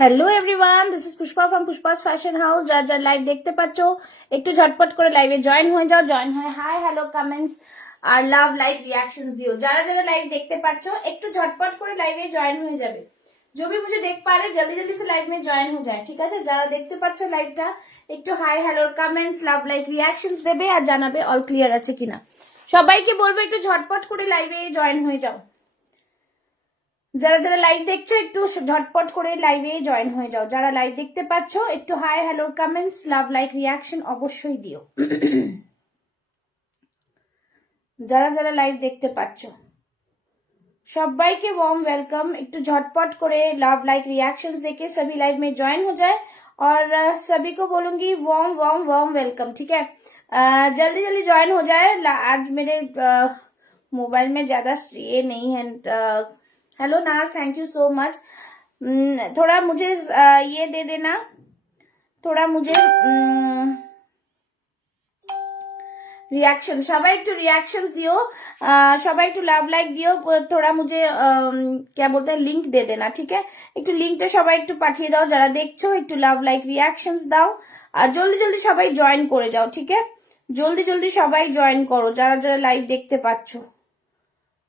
Hello everyone, this is Pushpa from Pushpa's fashion house. যার যার live দেখতে পাচ্ছ একটু ঝটপট করে লাইভে জয়েন হয়ে যাও। জয়েন হয়ে হাই হ্যালো কমেন্টস আর লাভ লাইক রিয়াকশনস দিও। যারা যারা লাইভ দেখতে পাচ্ছ একটু ঝটপট করে লাইভে জয়েন হয়ে যাবে। जो भी मुझे देख पा रहे जल्दी जल्दी से लाइव में জয়েন हो जाए, ঠিক আছে? যারা দেখতে পাচ্ছ লাইভটা একটু hi hello comments love like reactions দেবে আর জানাবে অল ক্লিয়ার আছে কিনা। সবাইকে বলবো একটু ঝটপট করে লাইভে জয়েন হয়ে যাও। যারা যারা লাইভ দেখছো একটু ঝটপট করে লাইভে জয়েন হয়ে যাও। যারা লাইভ দেখতে পাচ্ছ একটু hi hello comments love like reaction অবশ্যই দিও। যারা যারা লাইভ দেখতে পাচ্ছ সবাইকে वार्म वेलकम। একটু ঝটপট করে लव लाइक रिएक्शंस देके सभी लाइव में ज्वाइन हो जाए और सभी को बोलूंगी वार्म वार्म वार्म वेलकम, ठीक है? जल्दी जल्दी ज्वाइन हो जाए। आज मेरे मोबाइल में ज्यादा ये नहीं है। हेलो नाज, थैंक यू सो मच। थोड़ा मुझे ये दे देना, थोड़ा मुझे रिएक्शन। সবাই একটু रिएक्शंस दियो, সবাই একটু লাভ লাইক দিও। थोड़ा मुझे क्या बोलते हैं लिंक दे देना, ठीक है? একটু লিংকটা সবাই একটু পাঠিয়ে দাও। যারা দেখছো একটু লাভ লাইক রিয়াকশনস দাও আর জলদি জলদি সবাই জয়েন করে যাও, ঠিক है? জলদি জলদি সবাই জয়েন করো। যারা যারা লাইভ দেখতে পাচ্ছো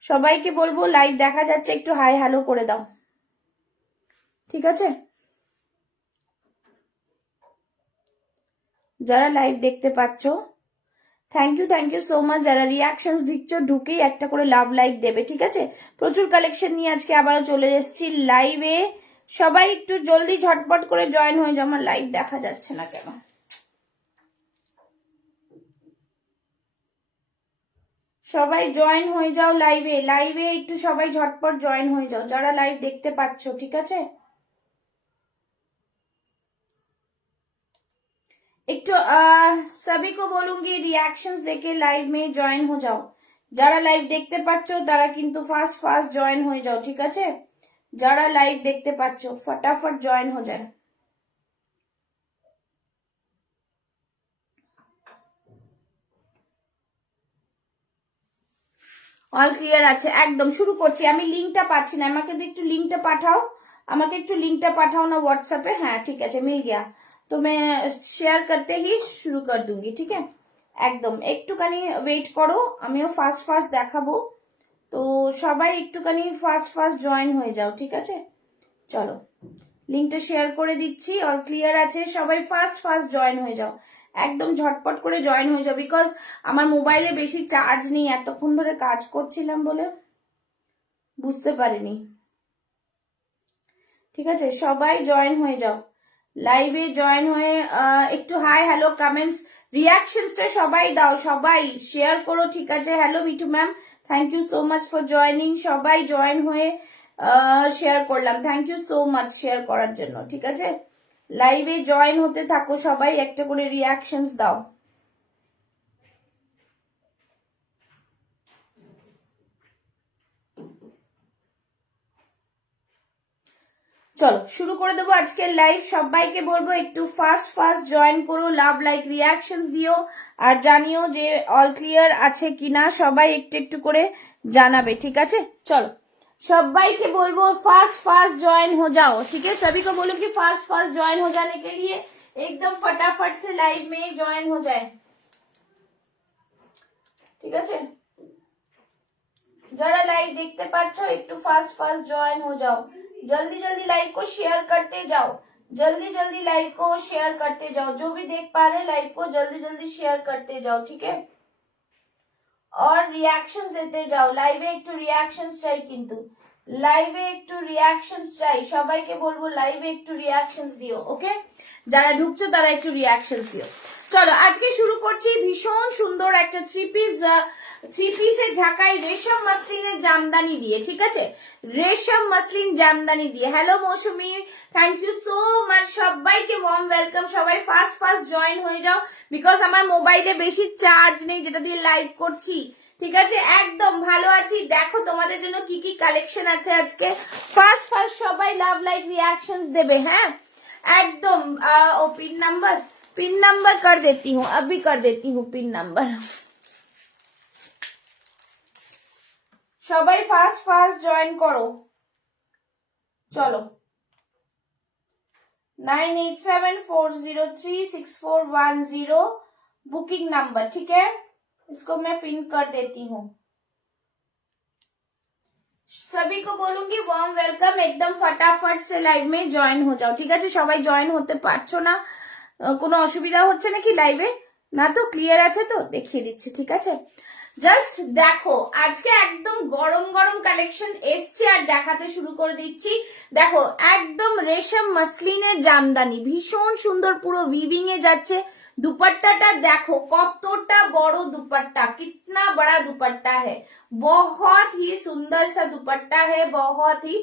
সবাইকে বলবো লাইভ দেখা যাচ্ছে একটু হাই হ্যালো করে দাও, ঠিক আছে? যারা লাইভ দেখতে পাচ্ছো থ্যাংক ইউ সো মাচ। যারা রিয়াকশনস দিচ্ছ ঢুকেই একটা করে লাভ লাইক দেবে, ঠিক আছে? প্রচুর কালেকশন নিয়ে আজকে আবারও চলে এসেছি লাইভে। সবাই একটু জলদি ঝটপট করে জয়েন হয়ে যাও। আমার লাইভ দেখা যাচ্ছে না কেন? সবাই জয়েন হয়ে যাও লাইভে। লাইভে একটু সবাই ঝটপট জয়েন হয়ে যাও যারা লাইভ দেখতে পাচ্ছ, ঠিক আছে? একটু सभी को बोलूंगी रिएक्शंस देके लाइव में জয়েন हो जाओ। যারা লাইভ দেখতে পাচ্ছ তারা কিন্তু ফাস্ট ফাস্ট জয়েন হয়ে যাও, ঠিক আছে? যারা লাইভ দেখতে পাচ্ছ फटाफट জয়েন हो जाए। অল ক্লিয়ার আছে একদম। শুরু করছি। আমি লিংকটা পাচ্ছি না, আমাকে একটু লিংকটা পাঠাও। আমাকে একটু লিংকটা পাঠাও না व्हाट्सएप पे। হ্যাঁ ঠিক আছে, मिल गया तो मैं शेयर करते ही शुरू कर दूंगी, ठीक है? একদম একটুখানি ওয়েট করো, আমিও ফাস্ট ফাস্ট দেখাবো। তো সবাই একটুখানি ফাস্ট ফাস্ট জয়েন হয়ে যাও, ঠিক আছে? চলো লিংকটা শেয়ার করে দিচ্ছি। অল ক্লিয়ার আছে, সবাই ফাস্ট ফাস্ট জয়েন হয়ে যাও। একদম ঝটপট করে জয়েন হয়ে যাও, বিকজ আমার মোবাইলে বেশি চার্জ নেই। এতক্ষণ ধরে কাজ করছিলাম বলে বুঝতে পারিনি, ঠিক আছে? সবাই জয়েন হয়ে যাও লাইভে। জয়েন হয়ে একটু হাই হ্যালো কমেন্টস রিয়াকশনসটা সবাই দাও, সবাই শেয়ার করো, ঠিক আছে? Hello Mithu ma'am, thank you so much for joining. সবাই জয়েন হয়ে শেয়ার করলাম, thank you so much share করার জন্য, ঠিক আছে? লাইভে জয়েন হতে থাকো সবাই, একটা করে রিয়াকশনস দাও। চলো শুরু করে দেবো আজকের লাইভ। সবাইকে বলবো একটু ফাস্ট ফাস্ট জয়েন করো, লাভ লাইক রিয়াকশনস দিও আর জানিও যে অল ক্লিয়ার আছে কিনা। সবাই একটু একটু করে জানাবে, ঠিক আছে? চলো সবাইকে বলবো फास्ट फास्ट ज्वाइन हो जाओ, ठीक है? सभी को बोलो कि फास्ट फास्ट ज्वाइन हो जाने के लिए एकदम फटाफट से लाइव में ज्वाइन हो जाए, ঠিক আছে? যারা লাইভ দেখতে পাচ্ছ একটু ফাস্ট ফাস্ট ज्वाइन हो जाओ। जल्दी जल्दी लाइव को शेयर करते जाओ, जल्दी जल्दी लाइव को शेयर करते जाओ। जो भी देख पा रहे लाइव को जल्दी जल्दी शेयर करते जाओ, ठीक है? और रिएक्शंस देते जाओ। লাইভে একটু রিয়াকশনস চাই, কিন্তু লাইভে একটু রিয়াকশনস চাই। সবাইকে বলবো লাইভে একটু রিয়াকশনস দিও, ওকে? যারা ঢুকছো তারা একটু রিয়াকশনস দিও। চলো আজকে শুরু করছি ভীষণ সুন্দর একটা থ্রি পিসের ঢাকায় রেশম মাসলিনের জামদানি দিয়ে, ঠিক আছে? রেশম মাসলিন জামদানি দিয়ে। Hello Mousumi, thank you so much. সবাইকে ওয়ার্ম ওয়েলকাম। সবাই ফাস্ট ফাস্ট জয়েন হয়ে যাও, বিকজ আমার মোবাইলে বেশি চার্জ নেই যেটা দিয়ে লাইভ করছি, ঠিক আছে? একদম ভালো আছি। দেখো তোমাদের জন্য কি কি কালেকশন আছে আজকে। ফার্স্ট ফার্স্ট সবাই লাভ লাইক রিएक्शंस देवे, হ্যাঁ একদম। ও पिन नंबर कर देती हूँ, अभी कर देती हूँ पिन नंबर। সবাই ফাস্ট ফাস্ট জয়েন করো। চলো 9874036410 बुकिंग नंबर, ठीक है। इसको मैं पिन कर देती हूँ। सभी को बोलूंगी वार्म वेलकम, एकदम फटाफट से लाइव में জয়েন हो जाओ, ঠিক আছে। সবাই জয়েন হতে পারছো না, কোনো অসুবিধা হচ্ছে নাকি লাইভে? না তো, ক্লিয়ার আছে তো? দেখিয়ে দিচ্ছি, ঠিক আছে। জাস্ট দেখো, আজকে একদম গরম গরম কালেকশন এসছে আর দেখাতে শুরু করে দিচ্ছি। দেখো, একদম রেশম মসলিনের জামদানি, ভীষণ সুন্দর, পুরো উইভিং এ যাচ্ছে। दुपट्टाटा देखो कतटा बड़ो दुपट्टा, कितना बड़ा दुपट्टा है, बहुत ही सुंदर सा दुपट्टा है, बहुत ही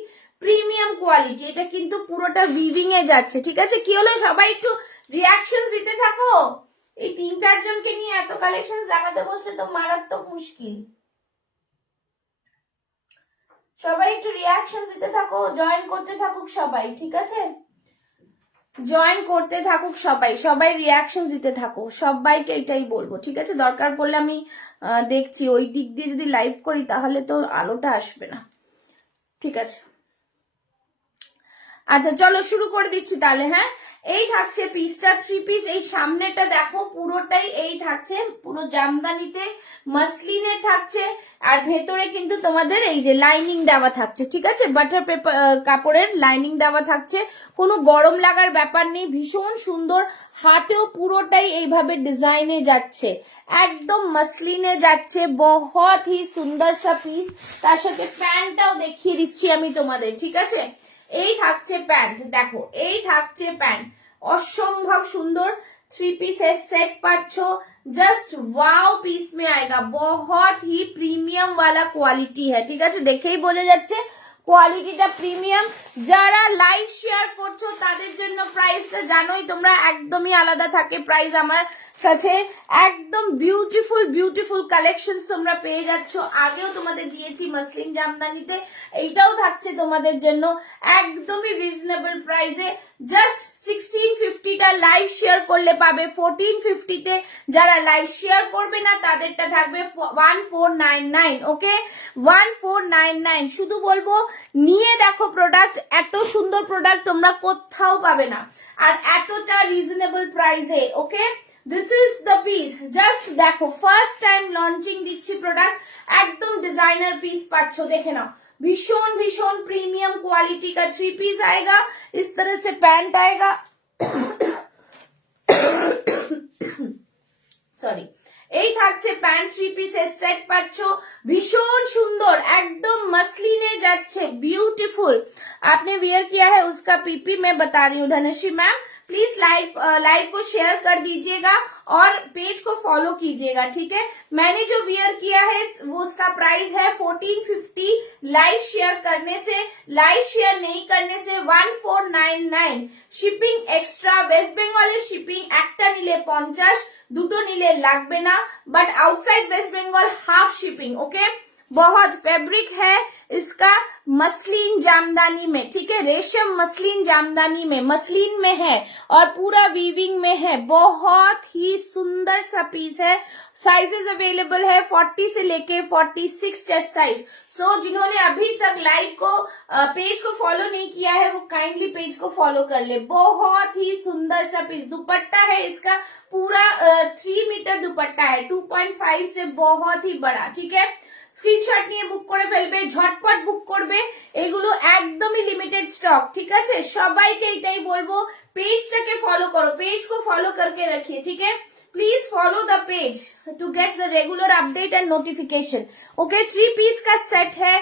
প্রিমিয়াম কোয়ালিটি। এটা কিন্তু পুরোটা উইভিং এ যাচ্ছে, ঠিক আছে। কি হলো, সবাই একটু রিঅ্যাকশন দিতে থাকো। এই 3-4 জনকে নিয়ে এত কালেকশন দেখাতে বসলে তো মারাত্মক মুশকিল। সবাই একটু রিঅ্যাকশন দিতে থাকো, জয়েন করতে থাকুক সবাই, ঠিক আছে। জয়েন করতে থাকুক সবাই, সবাই রিঅ্যাকশন দিতে থাকো, সবাইকে এটাই বলবো, ঠিক আছে। দরকার পড়লে আমি দেখছি ওই দিক দিয়ে যদি লাইভ করি তাহলে তো আলোটা আসবে না, ঠিক আছে। আচ্ছা চলো শুরু করে দিচ্ছি তাহলে। হ্যাঁ, এই থাকছে পিসটা, 3 পিস। এই সামনেটা দেখো পুরোটাই এই থাকছে, পুরো জামদানিতে মসলিনে থাকছে, আর ভেতরে কিন্তু তোমাদের এই যে লাইনিং দেওয়া থাকছে, ঠিক আছে। বাটার পেপার কাপড়ের লাইনিং দেওয়া থাকছে, কোনো গরম লাগার ব্যাপার নেই, ভীষণ সুন্দর। হাতেও পুরোটাই এইভাবে ডিজাইনে যাচ্ছে, একদম মসলিনে যাচ্ছে, বহুত হি সুন্দর সা পিস। তার সাথে প্যান্টটাও দেখিয়ে দিচ্ছি আমি তোমাদের, ঠিক আছে। এই থাকছে প্যান্ট, দেখো এই থাকছে প্যান্ট, অসম্ভব সুন্দর 3 পিসের সেট পাচ্ছ। जस्ट वाओ पीस में आएगा, बहुत ही प्रीमियम वाला क्वालिटी है, ঠিক আছে। দেখেই বোঝা যাচ্ছে কোয়ালিটিটা প্রিমিয়াম। যারা লাইভ শেয়ার করছো তাদের জন্য প্রাইসটা জানোই তোমরা, একদমই আলাদা থাকে প্রাইস আমার কাছে। একদম বিউটিফুল বিউটিফুল কালেকশনস তোমরা পেয়ে যাচ্ছ। আগেও তোমাদের দিয়েছি মসলিন জামদানিতে, এইটাও থাকছে তোমাদের জন্য একদমই রিজনেবল প্রাইসে। জাস্ট 1650টা লাইভ শেয়ার করলে পাবে 1450তে। যারা লাইভ শেয়ার করবে না তাদেরটা থাকবে 1499, ওকে 1499। শুধু বলবো নিয়ে দেখো প্রোডাক্ট, এত সুন্দর প্রোডাক্ট তোমরা কোথাও পাবে না, আর এতটা রিজনেবল প্রাইসে, okay. This is the piece, just দেখো ফার্স্ট টাইম লঞ্চিং দিচ্ছি প্রোডাক্ট, একদম ডিজাইনার পিস পাচ্ছ, দেখে নাও। भीषण भीषण प्रीमियम क्वालिटी का 3 पीस आएगा, इस तरह से पैंट आएगा सॉरी, এই থাকছে প্যান্ট, 3 পিসের সেট পাচ্ছ, ভীষণ সুন্দর, একদম মসলিনে যাচ্ছে, ब्यूटीफुल। आपने वियर किया है उसका पीपी मैं बता रही हूँ धनश्री मैम, प्लीज लाइव को शेयर कर दीजिएगा और पेज को फॉलो कीजिएगा, ठीक है। मैंने जो वियर किया है वो उसका प्राइस है 1450, लाइव शेयर करने से, लाइव शेयर नहीं करने से 1499। শিপিং এক্সট্রা, ওয়েস্ট বেঙ্গলের শিপিং একটা নিলে 50, দুটো নিলে লাগবে না, but outside West Bengal half shipping, okay. बहुत फैब्रिक है इसका मसलिन जामदानी में, ठीक है, रेशम मसलिन जामदानी में, मसलिन में है और पूरा वीविंग में है, बहुत ही सुंदर सा पीस है। साइजेस अवेलेबल है 40 से लेके 46 चेस्ट साइज। सो जिन्होंने अभी तक लाइव को पेज को फॉलो नहीं किया है वो काइंडली पेज को फॉलो कर ले। बहुत ही सुंदर सा पीस, दुपट्टा है इसका पूरा 3 मीटर दुपट्टा है, 2.5 से बहुत ही बड़ा, ठीक है। স্ক্রিনশট নিয়ে বুক করে ফেলবে, ঝটপট বুক করবে, এগুলো একদমই লিমিটেড স্টক, ঠিক আছে। সবাইকে এটাই বলবো পেজটাকে ফলো করো, পেজ को फॉलो करके रखिए, ठीक है। Please follow the page to get the regular update and notification, okay. 3 piece का सेट है,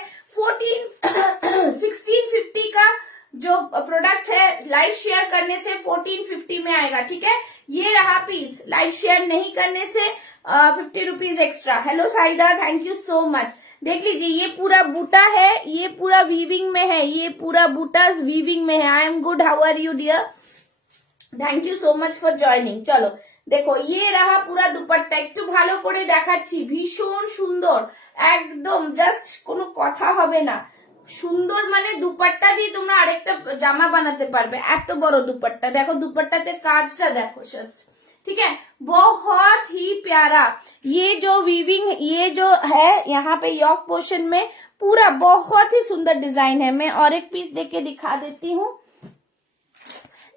1650 का जो प्रोडक्ट है लाइव शेयर करने से 1450 में आएगा, ठीक है। ये रहा पीस, लाइव शेयर नहीं करने से 50 rupees extra. Hello Saida, thank you so much. देख लीजिए ये पूरा बूटा है, ये पूरा वीविंग में है, ये पूरा बूटास वीविंग में है। I am good, how are you dear, thank you so much for joining. चलो देखो ये रहा पूरा दुपट्टा, একটু ভালো করে দেখাচ্ছি, ভীষণ সুন্দর, একদম জাস্ট কোনো কথা হবে না, সুন্দর। মানে দুপাট্টা দিয়ে তোমরা আরেকটা জামা বানাতে পারবে, এত বড় দুপাট্টা। দেখো দুপাট্টাতে কাজটা দেখো জাস্ট, ठीक है, बहुत ही प्यारा। ये जो वीविंग, ये जो है यहाँ पे यॉक पोर्शन में पूरा बहुत ही सुंदर डिजाइन है। मैं और एक पीस देके दिखा देती हूँ,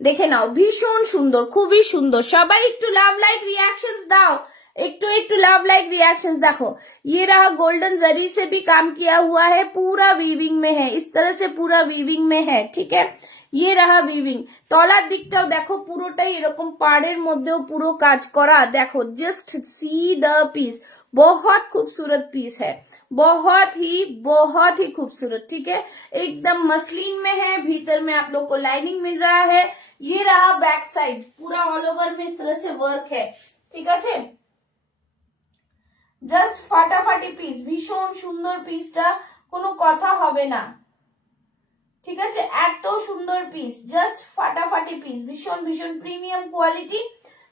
দেখে নাও, ভীষণ সুন্দর, খুবই সুন্দর। সবাই একটু লাভ লাইক रिएक्शंस दाओ, একটু लव लाइक रिएक्शंस। देखो ये रहा गोल्डन जरी से भी काम किया हुआ है, पूरा वीविंग में है, इस तरह से पूरा वीविंग में है, ठीक है। ये रहा वीविंग। তলার দিকটাও দেখো পুরোটাই এরকম পাড়ের মধ্যেও পুরো কাজ করা। देखो जस्ट सी द पीस, बहुत खूबसूरत पीस है, बहुत ही खूबसूरत, ठीक है। एकदम मसलिन में है, भीतर में आप लोग को लाइनिंग मिल रहा है। ये रहा बैक साइड, पूरा ऑल ओवर में इस तरह से वर्क है, ঠিক আছে। জাস্ট ফাটাফাটি পিস, ভীষণ সুন্দর পিসটা, কোনো কথা হবে না, ঠিক আছে। এত সুন্দর পিস, জাস্ট ফাটাফাটি পিস, ভীষণ ভীষণ প্রিমিয়াম কোয়ালিটি।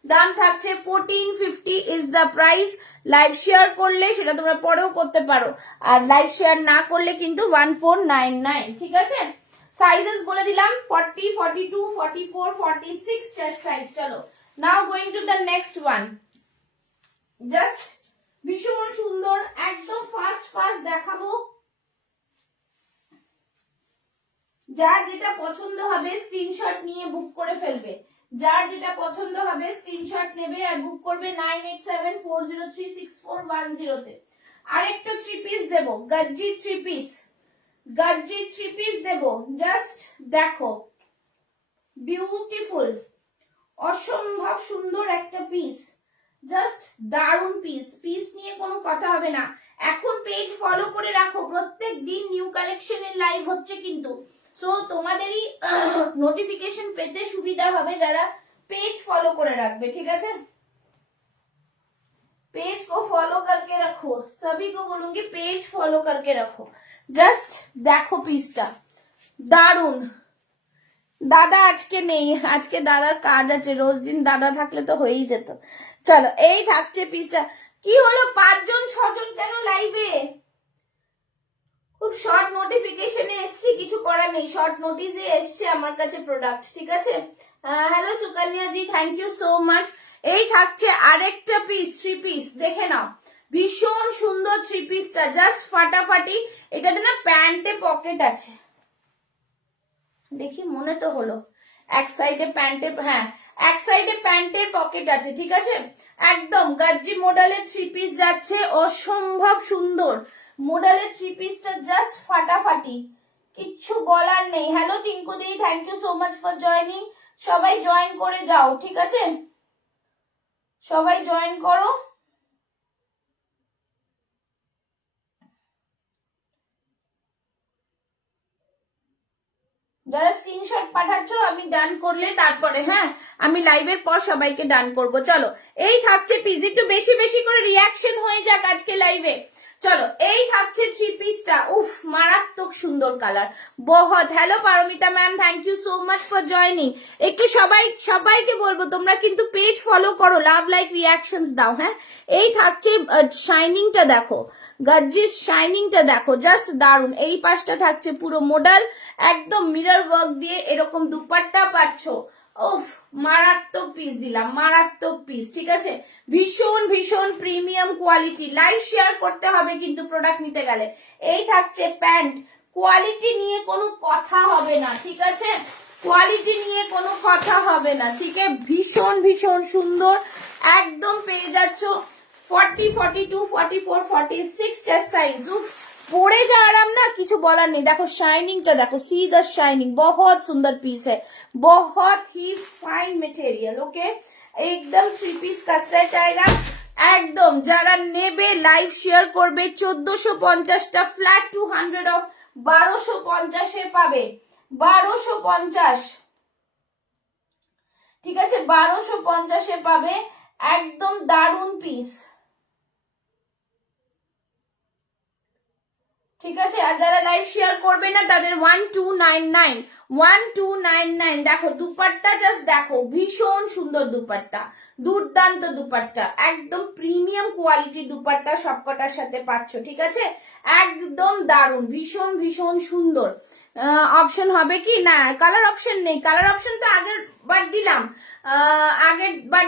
দাম থাকছে 1450 is the price. Live share করলে সেটা তোমরা পরেও করতে পারো, আর লাইভ শেয়ার না করলে কিন্তু 1499, ঠিক আছে। সাইজেস বলে দিলাম 40, 42, 44, 46 চেস্ট সাইজ। চলো now going to the next one. Just ভীষণ সুন্দর, একদম ফাস্ট দেখাবো। যার যেটা পছন্দ হবে স্ক্রিনশট নিয়ে বুক করে ফেলবে, যার যেটা পছন্দ হবে স্ক্রিনশট নেবে আর বুক করবে 9874036410 তে। আরেকটা থ্রি পিস দেবো, গজ্জি থ্রি পিস দেবো। জাস্ট দেখো, বিউটিফুল, অসম্ভব সুন্দর একটা পিস, জাস্ট দারুন পিস নিয়ে কোনো কথা হবে না। এখন পেজ ফলো করে রাখো, প্রত্যেক দিন নিউ কালেকশনের লাইভ হচ্ছে কিন্তু, সো তোমাদেরই নোটিফিকেশন পেতে সুবিধা হবে যারা पेज फॉलो করে রাখবে, ঠিক আছে। पेज को फॉलो करके रखो, सभी को बोलूंगी पेज फॉलो करके रखो। जस्ट देखो পিসটা দারুন। দাদা আজকে নেই, আজকে দাদার কাজ আছে, রোজ দিন দাদা থাকলে তো হয়েই যেত। চলো এই থাকছে পিসটা। কি হলো 5 জন 6 জন কেন লাইভে? খুব শর্ট নোটিফিকেশনে এসছে, কিছু করার নেই, শর্ট নোটিসে এসছে আমার কাছে প্রোডাক্ট, ঠিক আছে। Hello Sukanya ji, thank you so much. এই থাকছে আরেকটা পিস, থ্রি পিস, দেখে নাও, ভীষণ সুন্দর থ্রি পিসটা, জাস্ট ফাটাফাটি। এটাতে না প্যান্টে পকেট আছে, দেখি মনে তো হলো, এক সাইডে প্যান্টে, হ্যাঁ এক সাইডে প্যান্টের পকেট আছে, ঠিক আছে। একদম গাজ্জি মডেলের থ্রি পিস যাচ্ছে, অসম্ভব সুন্দর মডেলের থ্রি পিসটা, জাস্ট ফাটাফাটি, কিচ্ছু বলার নেই। Hello Tinku di, thank you so much for joining. সবাই জয়েন করে যাও, ঠিক আছে, সবাই জয়েন করো। যারা স্ক্রিনশট পাঠাচ্ছ আমি ডান করলে তারপরে, হ্যাঁ আমি লাইভের পর সবাইকে ডান করব। চলো এই থাকছে পিস, একটু বেশি বেশি করে রিয়াকশন হয়ে যাক আজকে লাইভে। চলো এই থাকছে থ্রি পিসটা, উফ মারাত্মক সুন্দর কালার, বহুত। Hello Paromita ma'am, thank you so much for joining. একটু সবাইকে বলবো তোমরা কিন্তু পেজ ফলো করো, লাভ লাইক রিয়াকশনস দাও, হ্যাঁ। এই থাকছে শাইনিংটা দেখো, গজ্জিস শাইনিংটা দেখো, জাস্ট দারুন। এই পাশটা থাকছে পুরো মডেল, একদম মিরর ওয়ার্ক দিয়ে এরকম দুপাট্টা পাচ্ছ, উফ মারাত্মক পিস দিলাম, মারাত্মক পিস, ঠিক আছে। ভীষণ ভীষণ প্রিমিয়াম কোয়ালিটি। লাইভ শেয়ার করতে হবে কিন্তু প্রোডাক্ট নিতে গেলে। এই থাকছে প্যান্ট, কোয়ালিটি নিয়ে কোনো কথা হবে না, ঠিক আছে, কোয়ালিটি নিয়ে কোনো কথা হবে না, ঠিক আছে। ভীষণ ভীষণ সুন্দর, একদম পেয়ে যাচ্ছ 40, 42, 44, 46 চেস্ট সাইজ। উফ পরে যা আরাম না, কিছু বলার নেই। দেখো শাইনিংটা দেখো, सी द शाइनिंग, बहुत सुंदर पीस है, बहुत ही फाइन मटेरियल, ओके। एकदम थ्री पीस का सेट आएगा, একদম যারা নেবে লাইভ শেয়ার করবে। 1450টা ফ্ল্যাট 200 অফ 1250 পাবে, 1250, ঠিক আছে, 1250 পাবে, একদম দারুন পিস, ঠিক আছে। আর যারা লাইভ শেয়ার করবে না তাদের 1299, 1299। দেখো দুপাট্টা, জাস্ট দেখো, ভীষণ সুন্দর দুপাট্টা, দুর্দান্ত দুপাট্টা, একদম প্রিমিয়াম কোয়ালিটি দুপাট্টা সবকটার সাথে পাচ্ছ, ঠিক আছে, একদম দারুন, ভীষণ ভীষণ সুন্দর। অপশন হবে কি না, কালার অপশন নেই, কালার অপশন তো আগের বার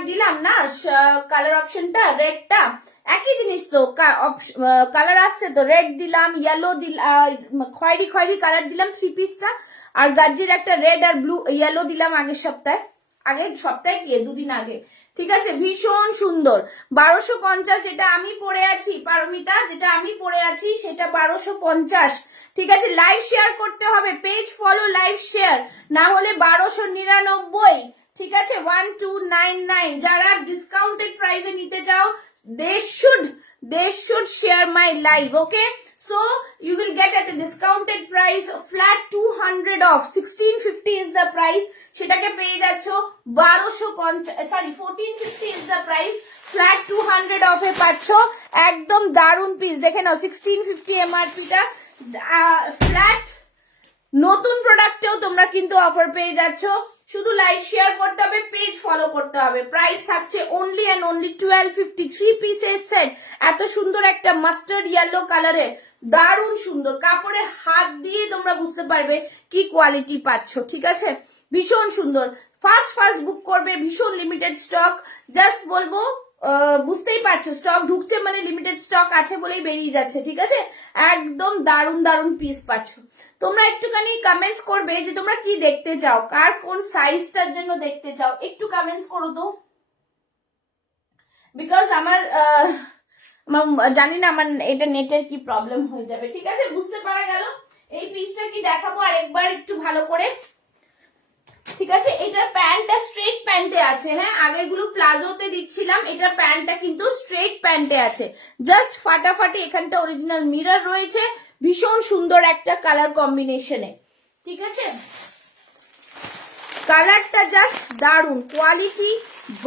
দিলাম না কালার অপশনটা, রেডটা, একই জিনিস তো, কালার আসছে তো, রেড দিলাম, ইয়েলো দিলাম, খয়েরি খয়েরি কালার দিলাম 3 পিসটা, আর গাজ্জির একটা রেড আর ব্লু ইয়েলো দিলাম আগের সপ্তাহে কি 2 দিন আগে, ঠিক আছে। ভীষণ সুন্দর, 1250। যেটা আমি পরে আছি পারমিতা, যেটা আমি পরে আছি সেটা 1250, ঠিক আছে। লাইভ শেয়ার করতে হবে, পেজ ফলো, লাইভ শেয়ার, না হলে 1299, ঠিক আছে। 1299। যারা ডিসকাউন্টেড প্রাইসে নিতে চাও, they should share my live, okay? So you will get at a discounted price, flat 200 off, 1650 is the price, সেটাকে পেয়ে যাচ্ছ 1450 is the price, flat 200 off এ পাচ্ছ। একদম দারুন পিস, দেখে নাও 1650 এমআরপি টা, ফ্ল্যাট। নতুন প্রোডাক্টেও তোমরা কিন্তু অফার পেয়ে যাচ্ছ, শুধু লাইক শেয়ার করতে হবে, পেজ ফলো করতে হবে। প্রাইস থাকছে অনলি অ্যান্ড অনলি 1250, 3 পিসের সেট। এত সুন্দর একটা মাস্টার্ড ইয়েলো কালারের, দারুণ সুন্দর, কাপড়ে হাত দিয়ে তোমরা বুঝতে পারবে কি কোয়ালিটি পাচ্ছ, ঠিক আছে। ভীষণ সুন্দর, ফাস্ট বুক করবে, ভীষণ লিমিটেড স্টক। জাস্ট বলবো, বুঝতেই পারছো স্টক ঢুকছে মানে লিমিটেড স্টক আছে বলেই বেরিয়ে যাচ্ছে, ঠিক আছে। একদম দারুণ পিস পাচ্ছ। তোমরা একটুখানি কমেন্টস করবে যে তোমরা কি দেখতে চাও, কার কোন সাইজটার জন্য দেখতে চাও, একটু কমেন্টস করো তো, বিকজ আমার জানি না আমার এটা নেটের কি প্রবলেম হয়ে যাবে, ঠিক আছে। বুঝতে পারা গেল। এই পিসটা কি দেখাবো আরেকবার একটু ভালো করে, ঠিক আছে। এটার প্যান্টটা স্ট্রেট প্যান্টে আছে, হ্যাঁ, আগের গুলো প্লাজোতে দিচ্ছিলাম, এটার প্যান্টটা কিন্তু স্ট্রেট প্যান্টে আছে, জাস্ট ফাটাফাটি। এখানটা অরিজিনাল মিরর রয়েছে, ভীষণ সুন্দর একটা কালার কম্বিনেশনে, ঠিক আছে। কালারটা জাস্ট দারুন, কোয়ালিটি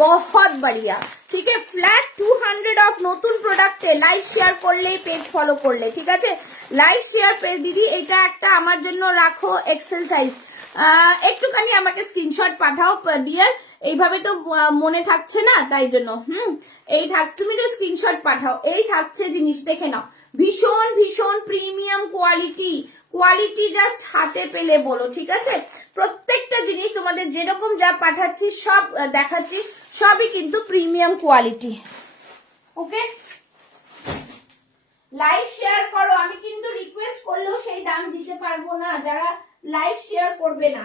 বহুত বড়িয়া, ঠিক আছে। ফ্ল্যাট 200 অফ নতুন প্রোডাক্টে লাইক শেয়ার করলে, পেজ ফলো করলে, ঠিক আছে। লাইক শেয়ার পেজ দিদি, এটা একটা আমার জন্য রাখো এক্সেল সাইজ, একটুখানি আমাকে স্ক্রিনশট পাঠাও ডিয়ার, এইভাবে তো মনে থাকছে না, তাই জন্য তুমি তো স্ক্রিনশট পাঠাও। এই থাকছে জিনিস, দেখে নাও, ভীষণ প্রিমিয়াম কোয়ালিটি জাস্ট হাতে পেলে বলো, ঠিক আছে। প্রত্যেকটা জিনিস তোমাদের যেরকম যা পাঠাচ্ছি, সব দেখাচ্ছি, সবই কিন্তু প্রিমিয়াম কোয়ালিটি, ওকে। লাইভ শেয়ার করো, আমি কিন্তু রিকোয়েস্ট করলেও সেই দাম দিতে পারবো না যারা লাইভ শেয়ার করবে না।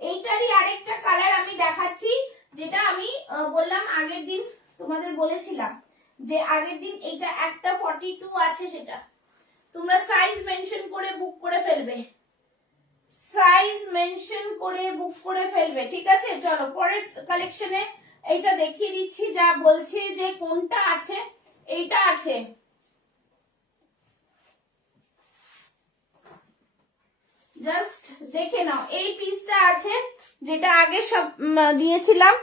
এইটারই আরেকটা কালার আমি দেখাচ্ছি, যেটা আমি বললাম আগের দিন, তোমাদের বলেছিলাম যে আগের দিন এটা একটা 42 আছে, সেটা তোমরা সাইজ মেনশন করে বুক করে ফেলবে, ঠিক আছে। চলো পরের কালেকশনে এইটা দেখিয়ে দিচ্ছি, যা বলছি যে কোনটা আছে, এইটা আছে, জাস্ট দেখে নাও। এই পিসটা আছে, যেটা আগে সব দিয়েছিলাম,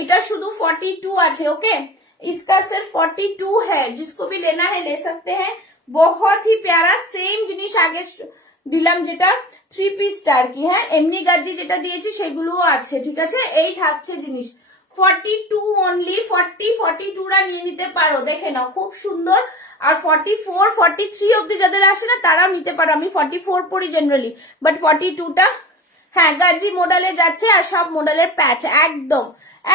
এটা শুধু 42 আছে, ওকে। इसका सिर्फ 42 है, जिसको भी लेना है ले सकते हैं। बहुत ही प्यारा सेम জিনিস আগে দিলাম, যেটা 3 পিসটা আর কি, হ্যাঁ, এমনি গাজি যেটা দিয়েছি সেগুলোও আছে, ঠিক আছে। এই থাকছে জিনিস 42 অনলি, 42টা নিয়ে নিতে পারো, দেখে নাও, খুব সুন্দর। আর 44 43 অব্দি যাদের আসে না তারাও নিতে পারো, আমি 44 পরি জেনারেলি, বাট 42টা, হ্যাঁ, গাজি মডেলে যাচ্ছে, আর সব মডেলের প্যাচ,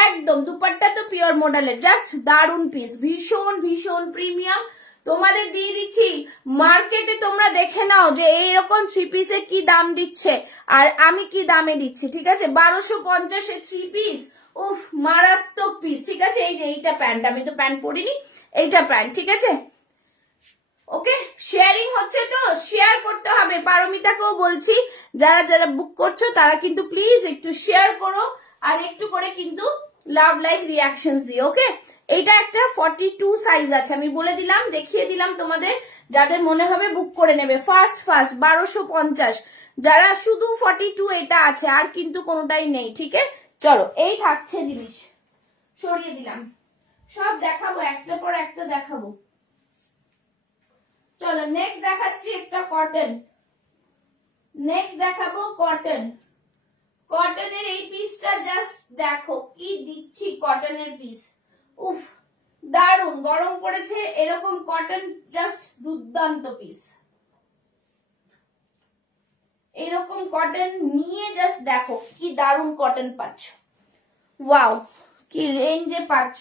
একদম দুপাট্টা তো পিওর মডেলের, জাস্ট দারুন পিস, ভীষণ প্রিমিয়াম। তোমাদের দিয়ে দিচ্ছি, মার্কেটে তোমরা দেখে নাও যে এইরকম 3 পিসে কি দাম দিচ্ছে আর আমি কি দামে দিচ্ছি, ঠিক আছে। 1250 3 পিস, উফ, মারাত্মক পিস, ঠিক আছে। এই যে এইটা প্যান্ট, আমি তো প্যান্ট পরিনি, এইটা প্যান্ট, ঠিক আছে, ওকে। শেয়ারিং হচ্ছে তো, শেয়ার করতে হবে। পারমিতাকেও বলছি, যারা বুক করছো তারা কিন্তু প্লিজ একটু শেয়ার করো, আর একটু করে কিন্তু লাভ লাইভ রিয়াকশনস দিও, ওকে। এইটা একটা 42 সাইজ আছে, আমি বলে দিলাম, দেখিয়ে দিলাম তোমাদের, যাদের মনে হবে বুক করে নেবে ফার্স্ট 1250, যারা শুধু 42 এটা আছে, আর কিন্তু কোনোটাই নেই, ঠিক আছে। চলো, এই থাকছে জিনিস, সরিয়ে দিলাম, সব দেখাবো, একটা পর একটা দেখাবো। চলো নেক্সট দেখাচ্ছি একটা কটন, নেক্সট দেখাবো কটনের এই পিসটা, জাস্ট দেখো কি দিচ্ছি, কটনের পিস, উফ, দারুন, গরম পড়েছে, এরকম কটন জাস্ট দুর্দান্ত পিস, এরকম কটন নিয়ে জাস্ট দেখো কি দারুন কটন পাচ্ছ, ওয়াও, কি রেঞ্জে পাচ্ছ,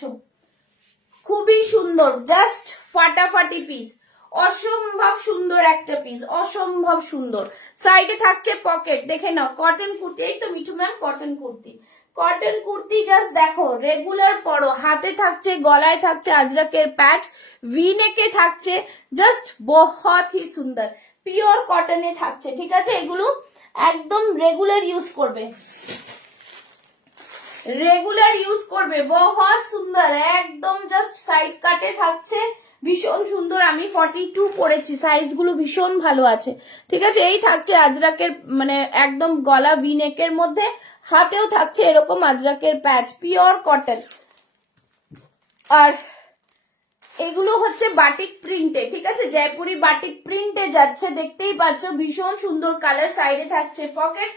খুবই সুন্দর, জাস্ট ফাটাফাটি পিস, অসম্ভব সুন্দর একটা পিস, অসম্ভব সুন্দর। সাইডে থাকছে পকেট, দেখে নাও কটন কুর্তি, এই তো Mithu ma'am cotton kurti, cotton kurti just দেখো, রেগুলার পরো, হাতে থাকছে, গলায় থাকছে আজরাকের প্যাচ, ভি নেকে থাকছে, জাস্ট বহুত হি সুন্দর, পিওর কটনে থাকছে, ঠিক আছে। এগুলো একদম রেগুলার ইউজ করবে, রেগুলার ইউজ করবে, বহুত সুন্দর, একদম জাস্ট সাইড কাটে থাকছে, ভীষণ সুন্দর। আমি 42 পরেছি, সাইজ গুলো ভীষণ ভালো আছে, ঠিক আছে। এই থাকছে আজরাকের মানে একদম গলা ভি নেকের মধ্যে, হাতেও থাকছে এরকম আজরাকের প্যাচ, পিওর কটন। আর এগুলো হচ্ছে বাটিক প্রিন্টে, ঠিক আছে, জয়পুরি বাটিক প্রিন্টে যাচ্ছে, দেখতেই পাচ্ছ, ভীষণ সুন্দর কালার, সাইডে থাকছে পকেট,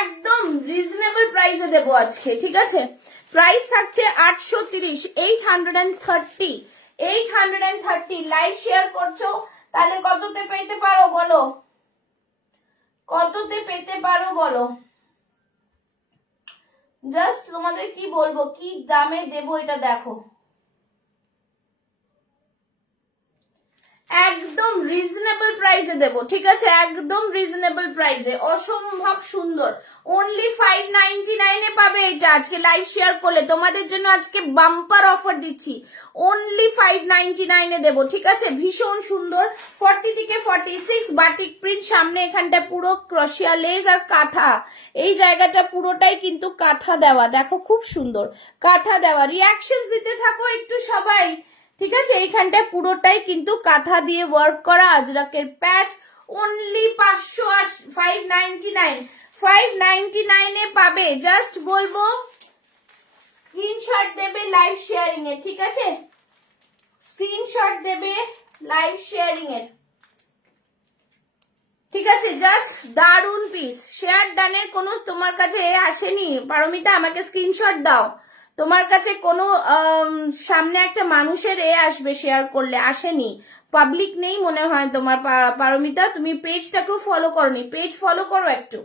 একদম রিজনেবল প্রাইসে দেবো আজকে, ঠিক আছে। প্রাইস থাকছে 830, 830, 830। লাইক শেয়ার করছো, তাহলে কততে পেতে পারো বলো, কততে পেতে পারো বলো, জাস্ট তোমাদের কি বলবো, কি দামে দেবো এটা দেখো, একদম রিজনেবল প্রাইসে দেবো, ঠিক আছে, একদম রিজনেবল প্রাইসে, অসম্ভব সুন্দর, অনলি 599 এ পাবে এটা আজকে লাইভ শেয়ার করলে, তোমাদের জন্য আজকে বাম্পার অফার দিচ্ছি, অনলি 599 এ দেবো, ঠিক আছে, ভীষণ সুন্দর। 40 থেকে 46 বাটিক প্রিন্ট, সামনে এখানটা পুরো ক্রোশিয়া লেস আর কাঁথা, এই জায়গাটা পুরোটাই কিন্তু কাঁথা দেওয়া, দেখো খুব সুন্দর কাঁথা দেওয়া, রিয়াকশন দিতে থাকো একটু সবাই, ঠিক আছে। এইখানটা পুরোটাই কিন্তু কাঁথা দিয়ে ওয়ার্ক করা, আজরাকের প্যাচ, অনলি 599, 599 এ পাবে, জাস্ট বলবো স্ক্রিনশট দেবে লাইভ শেয়ারিং এর, ঠিক আছে, স্ক্রিনশট দেবে লাইভ শেয়ারিং এর, ঠিক আছে। জাস্ট দারুন পিস, শেয়ার ডানের কোনো তোমার কাছে আসেনি পারমিতা, আমাকে স্ক্রিনশট দাও, তোমার কাছে কোনো সামনে একটা মানুষের আসবে শেয়ার করলে, আসেনি, পাবলিক নেই মনে হয় তোমার পারমিতা, তুমি পেজটাকেও ফলো করনি, পেজ ফলো করো, একটু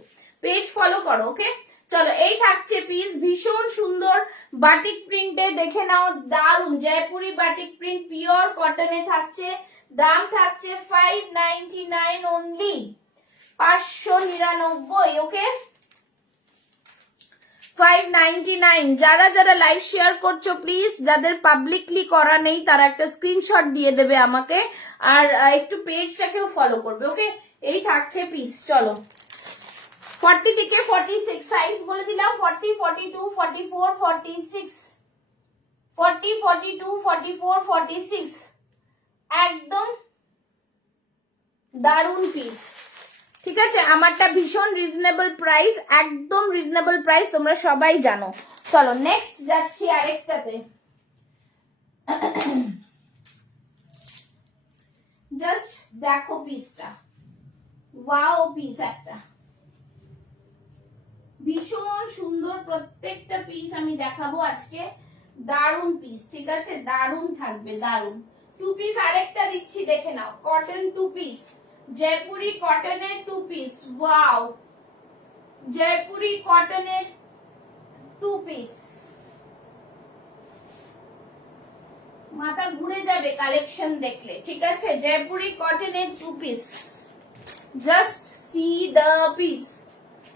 পেজ ফলো করো, ওকে। চলো, এই থাকছে পিস, ভীষণ সুন্দর বাটিক প্রিন্টে, দেখে নাও, দারুন জয়পুরি বাটিক প্রিন্ট, পিওর কটনে থাকছে, দাম থাকছে 599 অনলি, 599, ওকে, 599। যারা যারা লাইভ শেয়ার করছো প্লিজ, যাদের পাবলিকলি করা নেই তারা একটা স্ক্রিনশট দিয়ে দেবে আমাকে, আর একটু পেজটাকেও ফলো করবে, ওকে। এই থাকছে পিস, চলো 40 থেকে 46 সাইজ বলে দিলাম, 40, 42, 44, 46, 40, 42, 44, 46, একদম দারুন পিস, ঠিক আছে। আমারটা ভীষণ রিজনেবল প্রাইস, একদম রিজনেবল প্রাইস, তোমরা সবাই জানো। চলো নেক্সট যাচ্ছি আরেকটাতে, জাস্ট দেখো পিসটা, ওয়াও পিস একটা, ভীষণ সুন্দর, প্রত্যেকটা পিস আমি দেখাবো আজকে, দারুন পিস, ঠিক আছে, দারুন থাকবে, দারুন। 2 পিস আরেকটা দিচ্ছি, দেখে নাও, কটন 2 পিস, জয়পুরি কটনের 2 পিস, ওয়াও, জয়পুরি কটনের 2 পিস, মাথা ঘুরে যাবে কালেকশন দেখলে, ঠিক আছে, জয়পুরি কটনের 2 piece, just see the piece,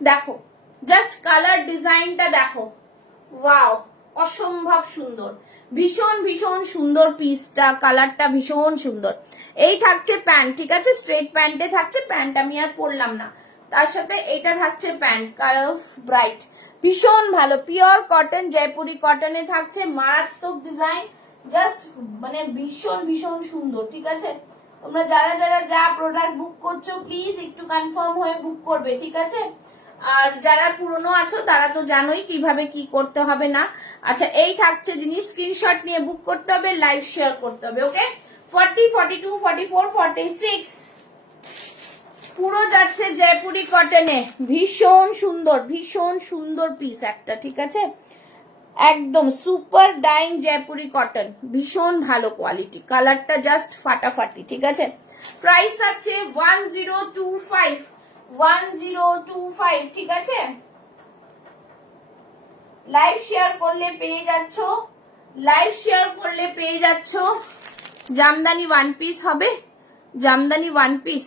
দেখো, জাস্ট কালার ডিজাইনটা দেখো, ওয়াও, অসম্ভব সুন্দর, ভীষণ ভীষণ সুন্দর পিসটা, কালারটা ভীষণ সুন্দর। এই থাকছে প্যান্ট, ঠিক আছে, স্ট্রেট প্যান্টে থাকছে, প্যান্ট আমি আর পরলাম না, তার সাথে এটা থাকছে প্যান্ট, কালার ব্রাইট, ভীষণ ভালো, পিওর কটন, জয়পুরি কটনে থাকছে, মারাত্মক ডিজাইন, জাস্ট মানে ভীষণ ভীষণ সুন্দর, ঠিক আছে। তোমরা যারা যারা যা প্রোডাক্ট বুক করছো প্লিজ একটু কনফার্ম হয়ে বুক করবে, ঠিক আছে। আর যারা পুরনো আছো তারা তো জানোই কিভাবে কি করতে হবে না। আচ্ছা, এই থাকছে জিনিস, স্ক্রিনশট নিয়ে বুক করতে হবে, লাইভ শেয়ার করতে হবে, ওকে। 40, 42, 44, 46 পুরো যাচ্ছে জয়পুরি কটনে, ভীষণ সুন্দর, ভীষণ সুন্দর পিস একটা, ঠিক আছে, একদম সুপার ডাইং জয়পুরি কটন, ভীষণ ভালো কোয়ালিটি, কালারটা জাস্ট ফাটাফাটি, ঠিক আছে। প্রাইস আছে 1025, 1025, ঠিক আছে। লাইভ শেয়ার করলে পেয়ে যাচ্ছ লাইভ শেয়ার করলে পেয়ে যাচ্ছ জামদানি ওয়ান পিস হবে, জামদানি ওয়ান পিস।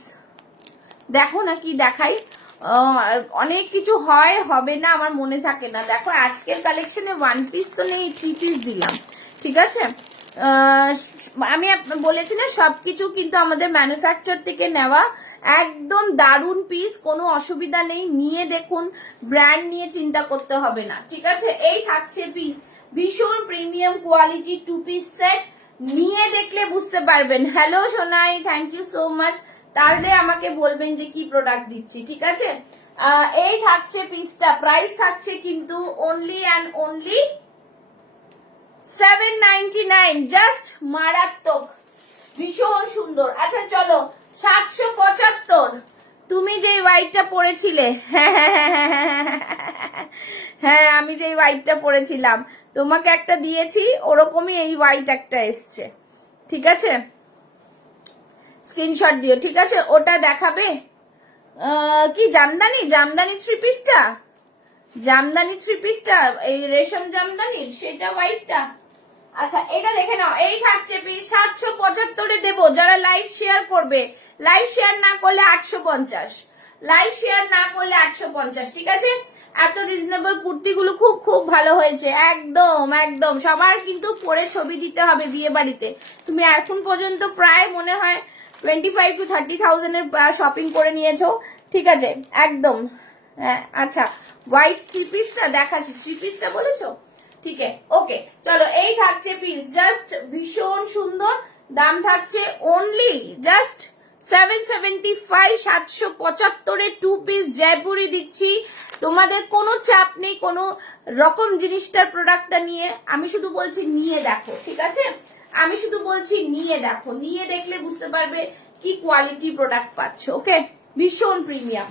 দেখো না কি দেখাই, অনেক কিছু হয় হবে না আমার মনে থাকে না। দেখো আজকের কালেকশনে ওয়ান পিস তো নেই, থ্রি পিস দিলাম, ঠিক আছে। আমি বলেছি না সবকিছু কিন্তু আমাদের ম্যানুফ্যাকচার থেকে নেওয়া, একদম দারুন পিস, কোনো অসুবিধা নেই, নিয়ে দেখুন, ব্র্যান্ড নিয়ে চিন্তা করতে হবে না, ঠিক আছে। এই থাকছে পিস, ভীষণ premium quality two piece set, নিয়ে দেখলে বুঝতে পারবেন। Hello Sonai, thank you so much. তাহলে আমাকে বলবেন যে কি প্রোডাক্ট দিচ্ছি, ঠিক আছে। এই থাকছে পিসটা, প্রাইস থাকছে কিন্তু অনলি অ্যান্ড অনলি 799, জাস্ট মারাত্মক, ভীষণ সুন্দর। আচ্ছা চলো 775, তুমি যে হোয়াইটটা পরেছিলে, হ্যাঁ আমি যে হোয়াইটটা পরেছিলাম তোমাকে একটা দিয়েছি, ওরকমই এই হোয়াইট একটা এসছে, ঠিক আছে। স্ক্রিনশট দিও, ঠিক আছে। ওটা দেখাবে কি জামদানি, জামদানি থ্রি পিসটা, জামদানি থ্রি পিসটা, এই রেশম জামদানির সেটা হোয়াইটটা। আচ্ছা এটা দেখে নাও, এই থাকছে পিস 775 দেবো যারা লাইভ শেয়ার করবে। লাইভ শেয়ার না করলে 850, লাইভ শেয়ার না করলে 850, ঠিক আছে। এত রিজনেবল কুর্তিগুলো খুব খুব ভালো হয়েছে, একদম একদম। সবার কিন্তু পরে ছবি দিতে হবে বিয়ে বাড়িতে। তুমি এখন পর্যন্ত প্রায় মনে হয় 25 to 30,000 এর শপিং করে নিয়েছো, ঠিক আছে একদম। হ্যাঁ আচ্ছা, হোয়াইট থ্রি পিসটা দেখাচ্ছি, থ্রি পিসটা বলেছো, ঠিক আছে ওকে। চলো এই থাকছে পিস, জাস্ট ভীষণ সুন্দর, দাম থাকছে only just 775, 775 two piece Jaipuri দিচ্ছি। তোমাদের কোনো চাপ নেই কোনো রকম জিনিসটার প্রোডাক্টটা নিয়ে, আমি শুধু বলছি নিয়ে দেখো, ঠিক আছে। আমি শুধু বলছি নিয়ে দেখো, নিয়ে দেখলে বুঝতে পারবে কি কোয়ালিটি প্রোডাক্ট পাচ্ছ, ওকে। ভীষণ প্রিমিয়াম,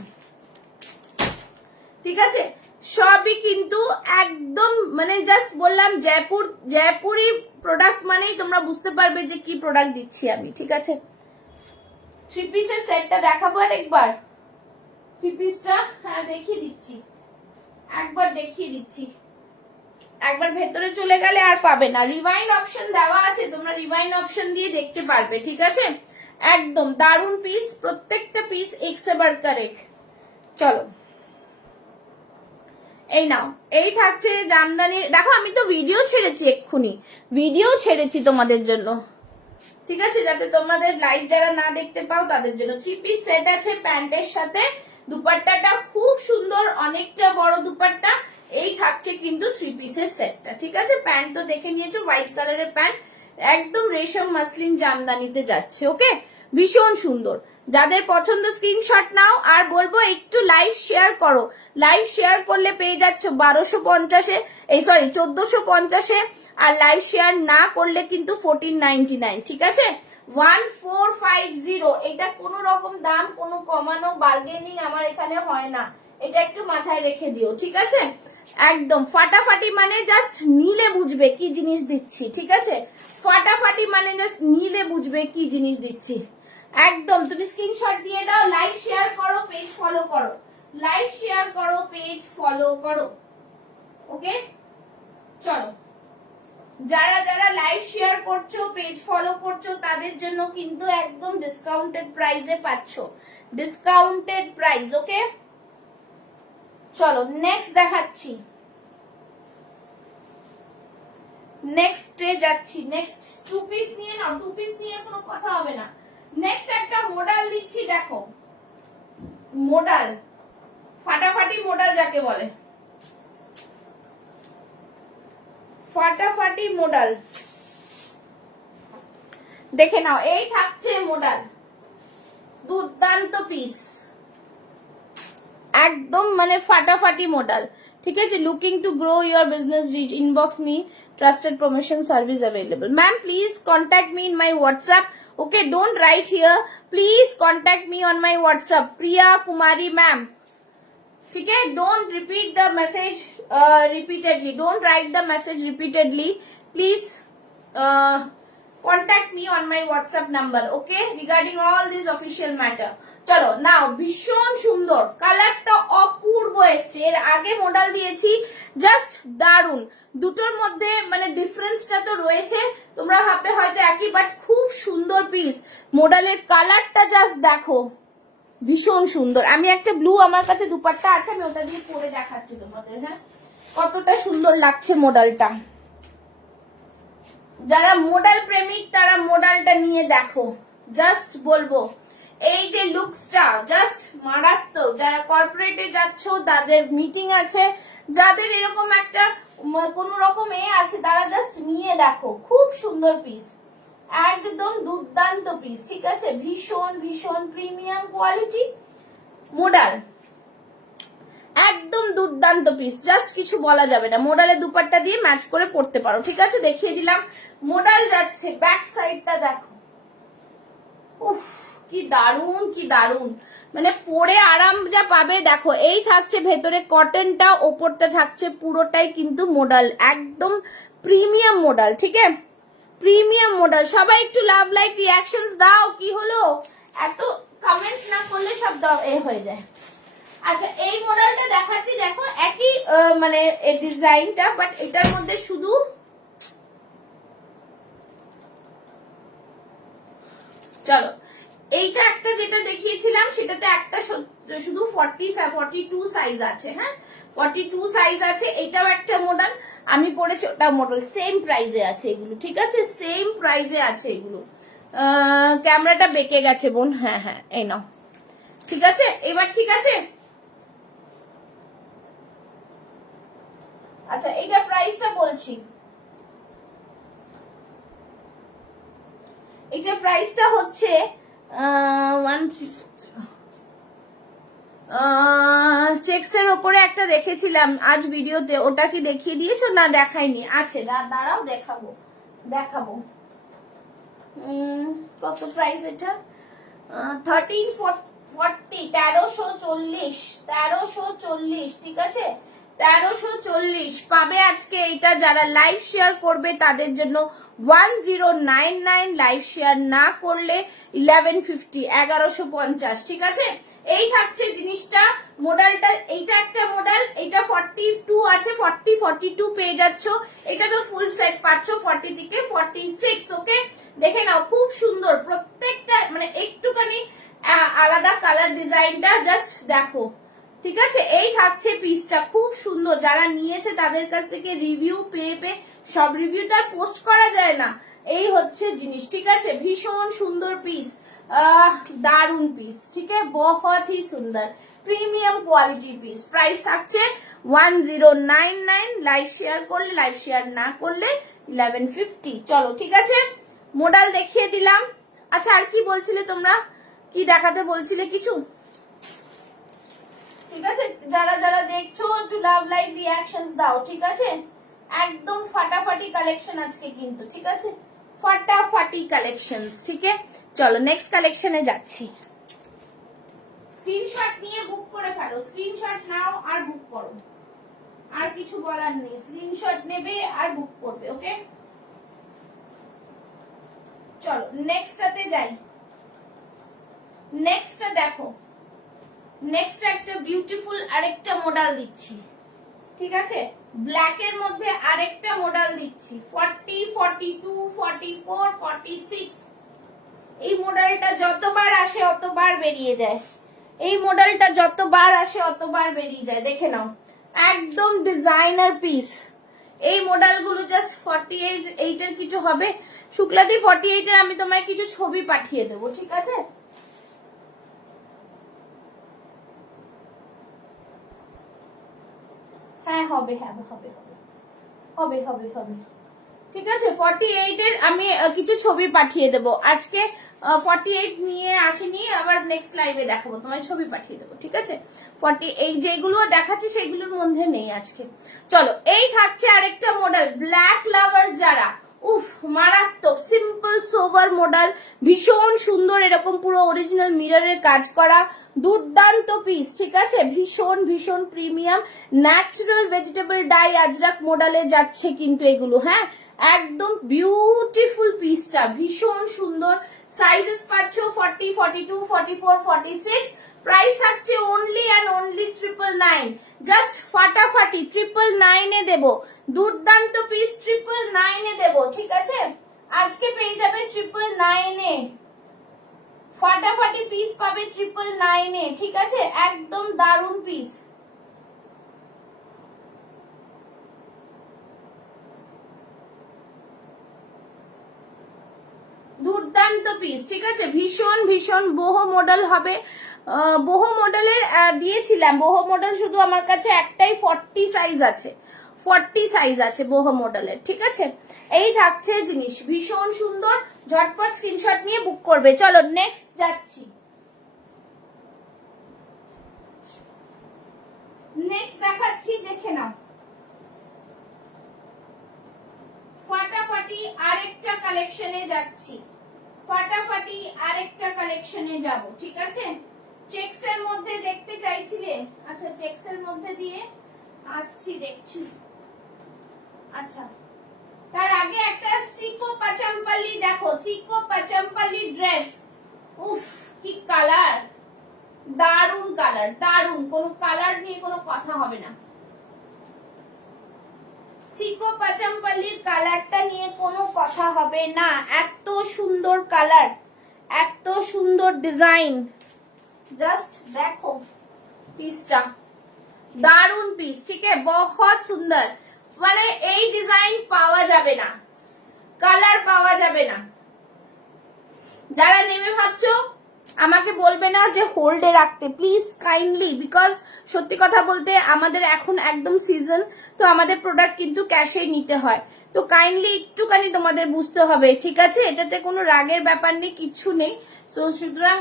ঠিক আছে। সবই কিন্তু একদম মানে জাস্ট বললাম জয়পুরি প্রোডাক্ট মানেই তোমরা বুঝতে পারবে যে কি প্রোডাক্ট দিচ্ছি আমি, ঠিক আছে। থ্রি পিসের সেটটা দেখাবো আর একবার, থ্রি পিসটা হ্যাঁ দেখিয়ে দিচ্ছি, একবার দেখিয়ে দিচ্ছি। একবার ভেতরে চলে গেলে আর পাবে না, রিভাইন্ড অপশন দেওয়া আছে, তোমরা রিভাইন্ড অপশন দিয়ে দেখতে পারবে, ঠিক আছে। একদম দারুন পিস, প্রত্যেকটা পিস এক সে বাড়কর এক। চলো এই নাও, এই থাকছে জামদানি। দেখো আমি তো ভিডিও ছেড়েছি, এক্ষুনি ভিডিও ছেড়েছি তোমাদের জন্য, ঠিক আছে, যাতে তোমাদের লাইভ যারা না দেখতে পাও তাদের জন্য। থ্রি পিস সেট আছে প্যান্টের সাথে, দুপাট্টাটা খুব সুন্দর, অনেকটা বড় দুপাট্টা। এই থাকছে কিন্তু থ্রি পিসের সেটটা, ঠিক আছে। প্যান্ট তো দেখে নিয়েছো, হোয়াইট কালারের প্যান্ট, একদম রেশম মাসলিন জামদানিতে যাচ্ছে, ওকে। ভীষণ সুন্দর, যাদের পছন্দ স্ক্রিনশট নাও, আর বলবো একটু লাইভ শেয়ার করো। লাইভ শেয়ার করলে পেয়ে যাচ্ছ 1250-এ, এই সরি 1450-এ, আর লাইভ শেয়ার না করলে কিন্তু 1499, ঠিক আছে। 1450, এটা কোনো রকম দাম কোনো কমানো বার্গেনিং আমার এখানে হয় না, এটা একটু মাথায় রেখে দিও, ঠিক আছে। একদম ফাটাফাটি মানে জাস্ট নিলে বুঝবে কি জিনিস দিচ্ছি, ঠিক আছে। ফাটাফাটি মানে জাস্ট নিলে বুঝবে কি জিনিস দিচ্ছি, একদম। তুমি স্ক্রিনশট দিয়ে দাও, লাইভ শেয়ার করো, পেজ ফলো করো, লাইভ শেয়ার করো, পেজ ফলো করো, ওকে। চলো যারা যারা লাইভ শেয়ার করছো, পেজ ফলো করছো, তাদের জন্য কিন্তু একদম ডিসকাউন্টেড প্রাইসে পাচ্ছ, ডিসকাউন্টেড প্রাইস, ওকে। চলো নেক্সট দেখাচ্ছি, নেক্সটে যাচ্ছি। নেক্সট টু পিস নিয়ে নাও, টু পিস নিয়ে কোনো কথা হবে না। নেক্সট একটা মডেল দিচ্ছি, দেখো মডেল, ফাটাফাটি মডেল যাকে বলে, ফাটাফাটি মডেল দেখে নাও। এই থাকছে মডেল, দুর্দান্ত পিস, একদম মানে ফাটাফাটি মডেল, ঠিক আছে। Looking to grow your business reach, inbox me, trusted promotion service available. Ma'am, please contact me in my WhatsApp. Okay, don't write here. Please contact me on my WhatsApp. Priya Kumari ma'am. Okay, don't repeat the message repeatedly. Don't write the message repeatedly. Please contact me on my WhatsApp number. Okay, regarding all this official matter. চলো নাও, ভীষণ সুন্দর কালারটা, অপূর্ব এসছে, এর আগে model দিয়েছি, just দারুন। দুটোর মধ্যে মানে ডিফারেন্সটা তো রয়েছে, তোমরা ভাববে হয়তো একই, বাট খুব সুন্দর পিস। মডেলের কালারটা জাস্ট দেখো, ভীষণ সুন্দর। আমি একটা ব্লু আমার কাছে দুপাট্টা আছে, আমি ওটা দিয়ে পরে দেখাচ্ছি তোমাদের। হ্যাঁ, কতটা সুন্দর লাগছে মডেলটা। যারা মডেল প্রেমিক তারা মডেলটা নিয়ে দেখো, জাস্ট বলবো এই যে লুকসটা জাস্ট মারাত্মক। যারা কর্পোরেটে যাচ্ছ, তাদের মিটিং আছে, যাদের এরকম একটা কোন রকম আছে, তারা জাস্ট নিয়ে দেখো, খুব সুন্দর পিস, একদম দুর্দান্ত পিস। ঠিক আছে, ভীষণ ভীষণ প্রিমিয়াম কোয়ালিটি মডেল, একদম দুর্দান্ত পিস, জাস্ট কিছু বলা যাবে না। মডেলের দুপাট্টা দিয়ে ম্যাচ করে পড়তে পারো। ঠিক আছে, দেখিয়ে দিলাম। মডেল যাচ্ছে, ব্যাক সাইডটা দেখো, উফ কি দারুন, কি দারুন, মানে পরে আরাম যা পাবে দেখো। এই থাকছে ভেতরে কটনটা, ওপরটা থাকছে পুরোটাই কিন্তু মডেল, একদম প্রিমিয়াম মডেল। ঠিক আছে, প্রিমিয়াম মডেল। সবাই একটু লাভ লাইক রিয়াকশনস দাও। কি হলো, এত কমেন্টস না করলে সব হয়ে যায়। আচ্ছা, এই মডেলটা দেখাচ্ছি, দেখো একই মানে ডিজাইনটা, বাট এটার মধ্যে শুধু চলো এইটা একটা যেটা দেখিয়েছিলাম সেটাতে একটা শুধু 42 সাইজ আছে। হ্যাঁ, 42 সাইজ আছে। এটাও একটা মডেল, আমি পড়েছি ওটা মডেল, সেম প্রাইসে আছে এগুলো। ঠিক আছে, সেম প্রাইসে আছে এগুলো। ক্যামেরাটা বেঁকে গেছে বোন। হ্যাঁ হ্যাঁ, এই নাও। ঠিক আছে, এবার ঠিক আছে। আচ্ছা, এইটা প্রাইসটা বলছি, এটা প্রাইসটা হচ্ছে চেক্সের ওপরে একটা রেখেছিলাম আজ ভিডিওতে, ওটা কি দেখিয়ে দিয়েছো? না দেখাইনি, আছে, দাঁড়াও দেখাবো দেখাবো। কত প্রাইস এটা? 1340, 1340। ঠিক আছে, 1340 পাবে আজকে এটা। যারা লাইভ শেয়ার করবে তাদের জন্য 1099, লাইভ শেয়ার না করলে 1150, 1150। ঠিক আছে, এই থাকছে জিনিসটা। মডেলটা এইটা একটা মডেল, এটা 42 আছে, 42 পেয়ে যাচ্ছ। এটা তো ফুল সেট পাচ্ছ 40 থেকে 46। ওকে, দেখে নাও, খুব সুন্দর প্রত্যেকটা, মানে একটুখানি আলাদা কালার ডিজাইনটা, জাস্ট দেখো। ঠিক আছে, এই থাকছে পিসটা, খুব সুন্দর। যারা নিয়েছে তাদের কাছ থেকে রিভিউ পেয়ে সব রিভিউটা পোস্ট করা যায় না, এই হচ্ছে জিনিস। ঠিক আছে, ভীষণ সুন্দর পিস, দারুন পিস। ঠিক আছে, বহুত হি সুন্দর প্রিমিয়াম কোয়ালিটি পিস। প্রাইস থাকছে 1099, লাইভ শেয়ার করলে, লাইভ শেয়ার না করলে 1150। চলো, ঠিক আছে, মডেল দেখিয়ে দিলাম। আচ্ছা, আর কি বলছিলে তোমরা, কি দেখাতে বলছিলে কিছু? ঠিক আছে, যারা যারা দেখছো একটু লাভ লাইক রিয়াকশনস দাও। ঠিক আছে, একদম ফাটাফাটি কালেকশন আজকে কিন্তু। ঠিক আছে, ফাটাফাটি কালেকশনস। ঠিক আছে, চলো নেক্সট কালেকশনে যাচ্ছি। স্ক্রিনশট নিয়ে বুক করে ফেলো, স্ক্রিনশট নাও আর বুক করো, আর কিছু বলার নেই। স্ক্রিনশট নেবে আর বুক করবে। ওকে, চলো নেক্সটটাতে যাই। নেক্সটটা দেখো, নেক্সট একটা বিউটিফুল আরেকটা মডেল দিচ্ছি। ঠিক আছে, ব্ল্যাক এর মধ্যে আরেকটা মডেল দিচ্ছি, 40, 42, 44, 46। এই মডেলটা যতবার আসে অতবার বেরিয়ে যায়, এই মডেলটা যতবার আসে অতবার বেরিয়ে যায়। দেখে নাও, একদম ডিজাইনার পিস। এই মডেলগুলো জাস্ট 48 এর কিছু হবে। শুক্লাদি 48 এর আমি তোমায় কিছু ছবি পাঠিয়ে দেবো। ঠিক আছে, হ্যাঁ হবে, হ্যাঁ হবে হবে হবে হবে হবে। ঠিক আছে, 48 এর আমি কিছু ছবি পাঠিয়ে দেবো আজকে। 48 নিয়ে আসিনি, আবার নেক্সট লাইভে দেখাবো, তোমায় ছবি পাঠিয়ে দেবো। ঠিক আছে, 48 যেগুলো দেখাচ্ছি সেগুলোর মধ্যে নেই আজকে। চলো, এই থাকছে আরেকটা মডেল, ব্ল্যাক লাভার্স যারা, উফ মারাত্মক সিম্পল সোভার মডেল, ভীষণ সুন্দর, এরকম পুরো অরিজিনাল মিররের কাজ করা, দুর্দান্ত পিস। ঠিক আছে, ভীষণ ভীষণ premium natural vegetable die Ajrak মডেলে যাচ্ছে কিন্তু এগুলো। হ্যাঁ, একদম বিউটিফুল পিসটা, ভীষণ সুন্দর। সাইজেস পাচ্ছ 40, 42, 44, 46। প্রাইস থাকছে অনলি অ্যান্ড অনলি 999, জাস্ট ফাটাফাটি 999 এ দেব, দুর্দান্ত পিস 999 এ দেব, ঠিক আছে? আজকে পেয়ে যাবে 999 এ, ফাটাফাটি পিস পাবে 999 এ, ঠিক আছে? একদম দারুন পিস। দুর্দান্ত পিস, ঠিক আছে? ভীষণ ভীষণ boho মডেল হবে। boho মডেলের দিয়েছিলাম, boho মডেল শুধু আমার কাছে একটাই 40 সাইজ আছে, 40 সাইজ আছে boho মডেলের, ঠিক আছে? এই থাকছে জিনিস, ভীষণ সুন্দর, ঝটপট স্ক্রিনশট নিয়ে বুক করবে। চলো নেক্সট যাচ্ছি, নেক্সট দেখাচ্ছি, দেখে নাও। ফাটাফাটি আরেকটা কালেকশনে যাচ্ছি, ফাটাফাটি আরেকটা কালেকশনে যাব, ঠিক আছে? চেকস এর মধ্যে দেখতে চাইছিলে, আচ্ছা চেকস এর মধ্যে দিয়ে আসছি, দেখছি। আচ্ছা তার আগে একটা সিকো পাচামপাল্লি দেখো, সিকো পাচামপাল্লি ড্রেস, উফ কি কালার, দারুন কালার, দারুন, কোনো কালার নিয়ে কোনো কথা হবে না। সিকো পাচামপাল্লির কালারটা নিয়ে কোনো কথা হবে না, এত সুন্দর কালার, এত সুন্দর ডিজাইন, জাস্ট দেখো পিসটা, দারুন পিস, ঠিক আছে? বহুত সুন্দর, মানে এই ডিজাইন পাওয়া যাবে না, কালার পাওয়া যাবে না। যারা নেবে ভাবছো আমাকে বলবে না যে হোল্ডে রাখতে, প্লিজ কাইন্ডলি, বিকজ সত্যি কথা বলতে আমাদের এখন একদম সিজন, তো আমাদের প্রোডাক্ট কিন্তু ক্যাশে নিতে হয়, তো কাইন্ডলি একটুখানি তোমাদের বুঝতে হবে, ঠিক আছে? এটাতে কোনো রাগের ব্যাপার নেই, কিচ্ছু নেই। সো সুতরাং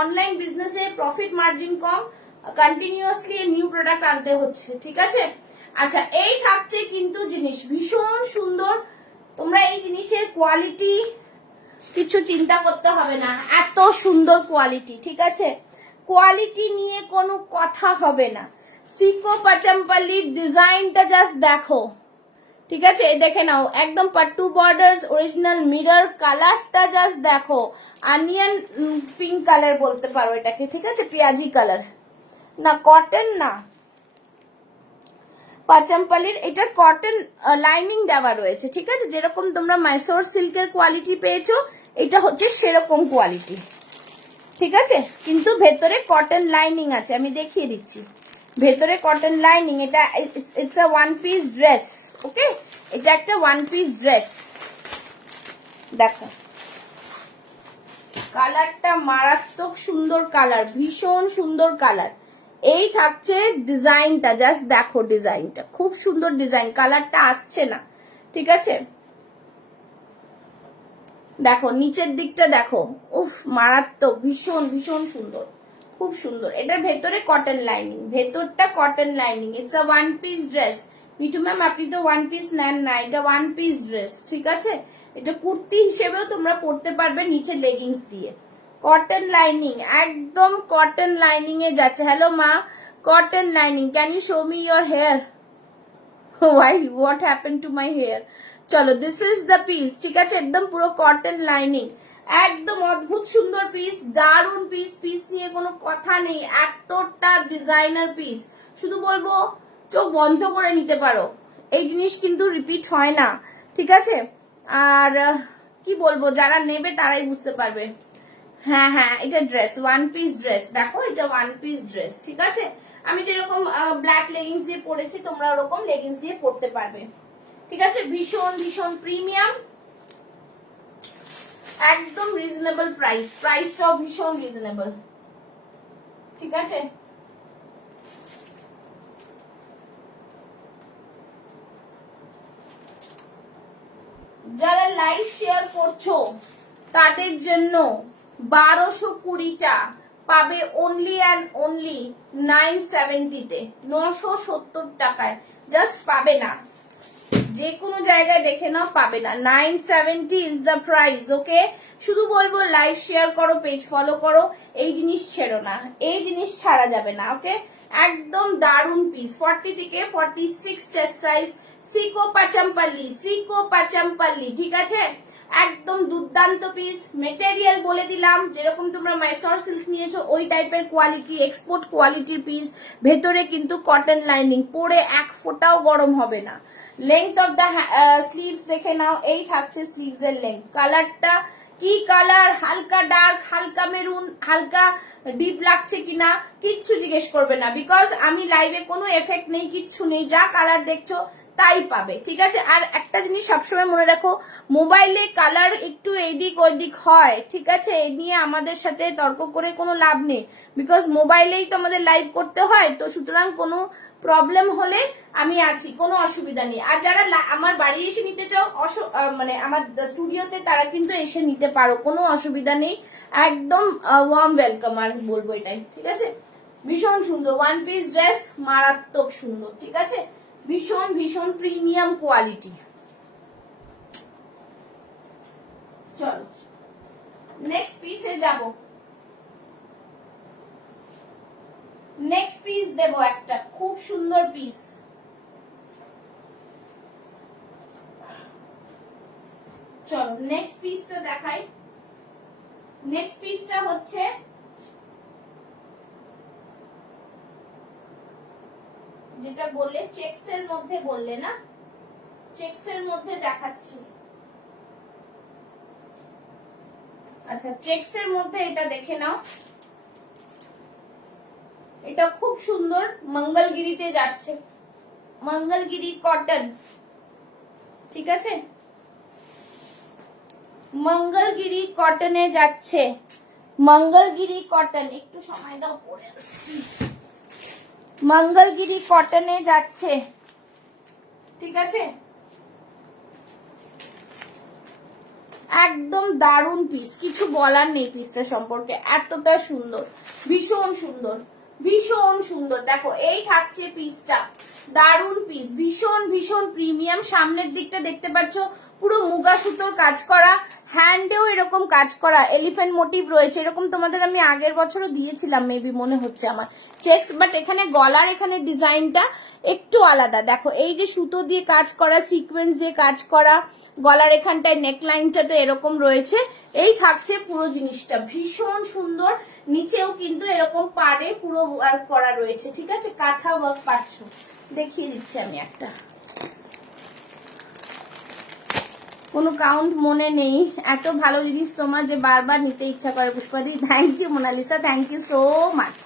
অনলাইন বিজনেসে প্রফিট মার্জিন কম, কন্টিনিউয়াসলি নিউ প্রোডাক্ট আনতে হচ্ছে, ঠিক আছে? আচ্ছা এই থাকছে কিন্তু জিনিস ভীষণ সুন্দর, তোমরা এই জিনিসের কোয়ালিটি কিছু চিন্তা করতে হবে না, এত সুন্দর কোয়ালিটি, ঠিক আছে? কোয়ালিটি নিয়ে কোনো কথা হবে না। সিকো পাচামপাল্লির ডিজাইনটা জাস্ট দেখো, ঠিক আছে? দেখে নাও, একদম পাট্টু বর্ডার্স, অরিজিনাল মিরর, কালারটা জাস্ট দেখো, অনিয়ন পিঙ্ক কালার বলতে পারো এটাকে, ঠিক আছে? পেঁয়াজি কালার না, কটন না, পাচামপাল্লির এটা কটন লাইনিং দেওয়া রয়েছে, ঠিক আছে? যেরকম তোমরা মাইসোর সিল্কের কোয়ালিটি পেয়েছো, এটা হচ্ছে সেরকম কোয়ালিটি, ঠিক আছে? কিন্তু ভেতরে কটন লাইনিং আছে, আমি দেখিয়ে দিচ্ছি, ভেতরে কটন লাইনিং, এটা it's a one piece dress, okay? এটা একটা ওয়ান পিস ড্রেস, দেখো কালারটা মারাত্মক সুন্দর কালার, ভীষণ সুন্দর কালার। এই থাকছে ডিজাইনটা, জাস্ট দেখো ডিজাইনটা, খুব সুন্দর ডিজাইন, কালারটা আসছে না, ঠিক আছে? দেখো নিচের দিকটা দেখো, উফ মারাত্মক, ভীষণ ভীষণ সুন্দর, খুব সুন্দর। এটার ভেতরে কটন লাইনিং, ভেতরটা cotton lining, it's a one piece dress. Mithu ma'am আপনি তো ওয়ান পিস নেন না, এটা ওয়ান পিস ড্রেস, ঠিক আছে? এটা কুর্তি হিসেবেও তোমরা পরতে পারবে নিচে লেগিংস দিয়ে, কটন লাইনিং, একদম কটন লাইনিং এ যাচ্ছে। হ্যালো মা, cotton lining, can you show me your hair? Why? What happened to my hair? চলো দিস ইজ দ্য পিস, ঠিক আছে? একদম পুরো কটন লাইনিং, একদম অদ্ভুত সুন্দর পিস, দারুন পিস, পিস নিয়ে কোনো কথা নেই, এতটা ডিজাইনার পিস, শুধু বলবো চোখ বন্ধ করে নিতে পারো, এই জিনিস কিন্তু রিপিট হয় না, ঠিক আছে? আর কি বলবো, যারা নেবে তারাই বুঝতে পারবে। হ্যাঁ হ্যাঁ, এটা ড্রেস, ওয়ান পিস ড্রেস, দেখো এটা ওয়ান পিস ড্রেস, ঠিক আছে? আমি যেরকম ব্ল্যাক লেগিংস দিয়ে পরেছি, তোমরা ওরকম লেগিংস দিয়ে পরতে পারবে, ঠিক আছে? ভীষণ ভীষণ প্রিমিয়াম, একদম রিজনেবল প্রাইস, প্রাইসটাও ভীষণ রিজনেবল, ঠিক আছে? যারা লাইভ শেয়ার করছো তাদের জন্য 1220টা পাবে অনলি অ্যান্ড অনলি 970-তে, 970 টাকায়, জাস্ট পাবে না, যে কোনো জায়গায় দেখে নাও, পাবে না, 970 ইজ দ্য প্রাইস, ওকে? শুধু বলবো লাইভ শেয়ার করো, পেজ ফলো করো, এই জিনিস ছেড়ো না, এই জিনিস ছাড়া যাবে না, ওকে? একদম দারুন পিস, 40 থেকে 46 চেস্ট সাইজ, সিকো পাচামপাল্লি, সিকো পাচামপাল্লি, ঠিক আছে? একদম দুর্দান্ত পিস। মেটেরিয়াল বলে দিলাম, যেরকম তোমরা মাইসর সিল্ক নিয়েছো ওই টাইপের কোয়ালিটি, এক্সপোর্ট কোয়ালিটির পিস। ভেতরে কিন্তু কটন লাইনিং, পরে এক ফোঁটাও গরম হবে না। লেংথ অফ দ্য স্লিভস দেখে নাও, এই থাকছে স্লিভস এর লেংথ। কালারটা কি কালার, হালকা ডার্ক, হালকা মেরুন, হালকা ডিপ লাগছে কিনা কিচ্ছু জিজ্ঞেস করবে না, বিকজ আমি লাইভে কোনো এফেক্ট নেই, কিচ্ছু নেই, যা কালার দেখছো তাই পাবে, ঠিক আছে। আর একটা জিনিস সবসময় মনে রাখো, মোবাইলে কালার একটু এইদিক ওইদিক হয়, ঠিক আছে, এ নিয়ে আমাদের সাথে তর্ক করে কোনো লাভ নেই, বিকজ মোবাইলেই তো আমাদের লাইভ করতে হয়। তো সুতরাং কোনো প্রবলেম হলে আমি আছি, কোনো অসুবিধা নেই। আর যারা আমার বাড়ি এসে নিতে চাও, মানে আমার স্টুডিওতে, তারা কিন্তু এসে নিতে পারো, কোনো অসুবিধা নেই, একদম ওয়ার্ম ওয়েলকাম। আর বলবো এটাই, ঠিক আছে। ভীষণ সুন্দর ওয়ান পিস ড্রেস, মারাত্মক সুন্দর, ঠিক আছে, ভীষণ ভীষণ প্রিমিয়াম কোয়ালিটি। চলো নেক্সট পিসে যাব। নেক্সট পিস দেবো একটা খুব সুন্দর পিস। চলো নেক্সট পিসটা দেখাই। নেক্সট পিসটা হচ্ছে যেটা বললে চেকস এর মধ্যে, বললে না, চেকস এর মধ্যে দেখাচ্ছি। আচ্ছা, চেকস এর মধ্যে এটা দেখে নাও, এটা খুব সুন্দর, মঙ্গলগিরিতে যাচ্ছে, মঙ্গলগিরি কটন, ঠিক আছে, মঙ্গলগিরি কটনে যাচ্ছে, মঙ্গলগিরি কটন। একটু সময় দাও, পরে আসছি। মঙ্গলগিরি কটনে যাচ্ছে, ঠিক আছে, একদম দারুণ পিস, কিছু বলার নেই পিসটা সম্পর্কে, এতটা সুন্দর, ভীষণ সুন্দর, ভীষণ সুন্দর। দেখো এই থাকছে পিসটা, দারুণ পিস, ভীষণ ভীষণ প্রিমিয়াম। সামনের দিকটা দেখতে পাচ্ছ পুরো মুগা সুতোর কাজ করা, হ্যান্ডেও এরকম কাজ করা, এলিফ্যান্ট মোটিভ রয়েছে, এরকম তোমাদের আমি আগের বছরও দিয়েছিলাম মেবি, মনে হচ্ছে আমার, চেকস। বাট এখানে গলার এখানে ডিজাইনটা একটু আলাদা। দেখো এই যে সুতো দিয়ে কাজ করা, সিকোয়েন্স দিয়ে কাজ করা, গলার এখানটায় নেকলাইনটাতে এরকম রয়েছে, এই থাকছে পুরো জিনিসটা, ভীষণ সুন্দর। নিচেও কিন্তু এরকম পাড়ে পুরো ওয়ার্ক করা রয়েছে, ঠিক আছে, কাঁথা ওয়ার্ক পাচ্ছ, দেখিয়ে দিচ্ছি আমি একটা, কোনো কাউন্ট মনে নেই, এত ভালো জিনিস তোমার যে বারবার নিতে ইচ্ছা করে। পুষ্পাদি, thank you. Monalisa, thank you so much,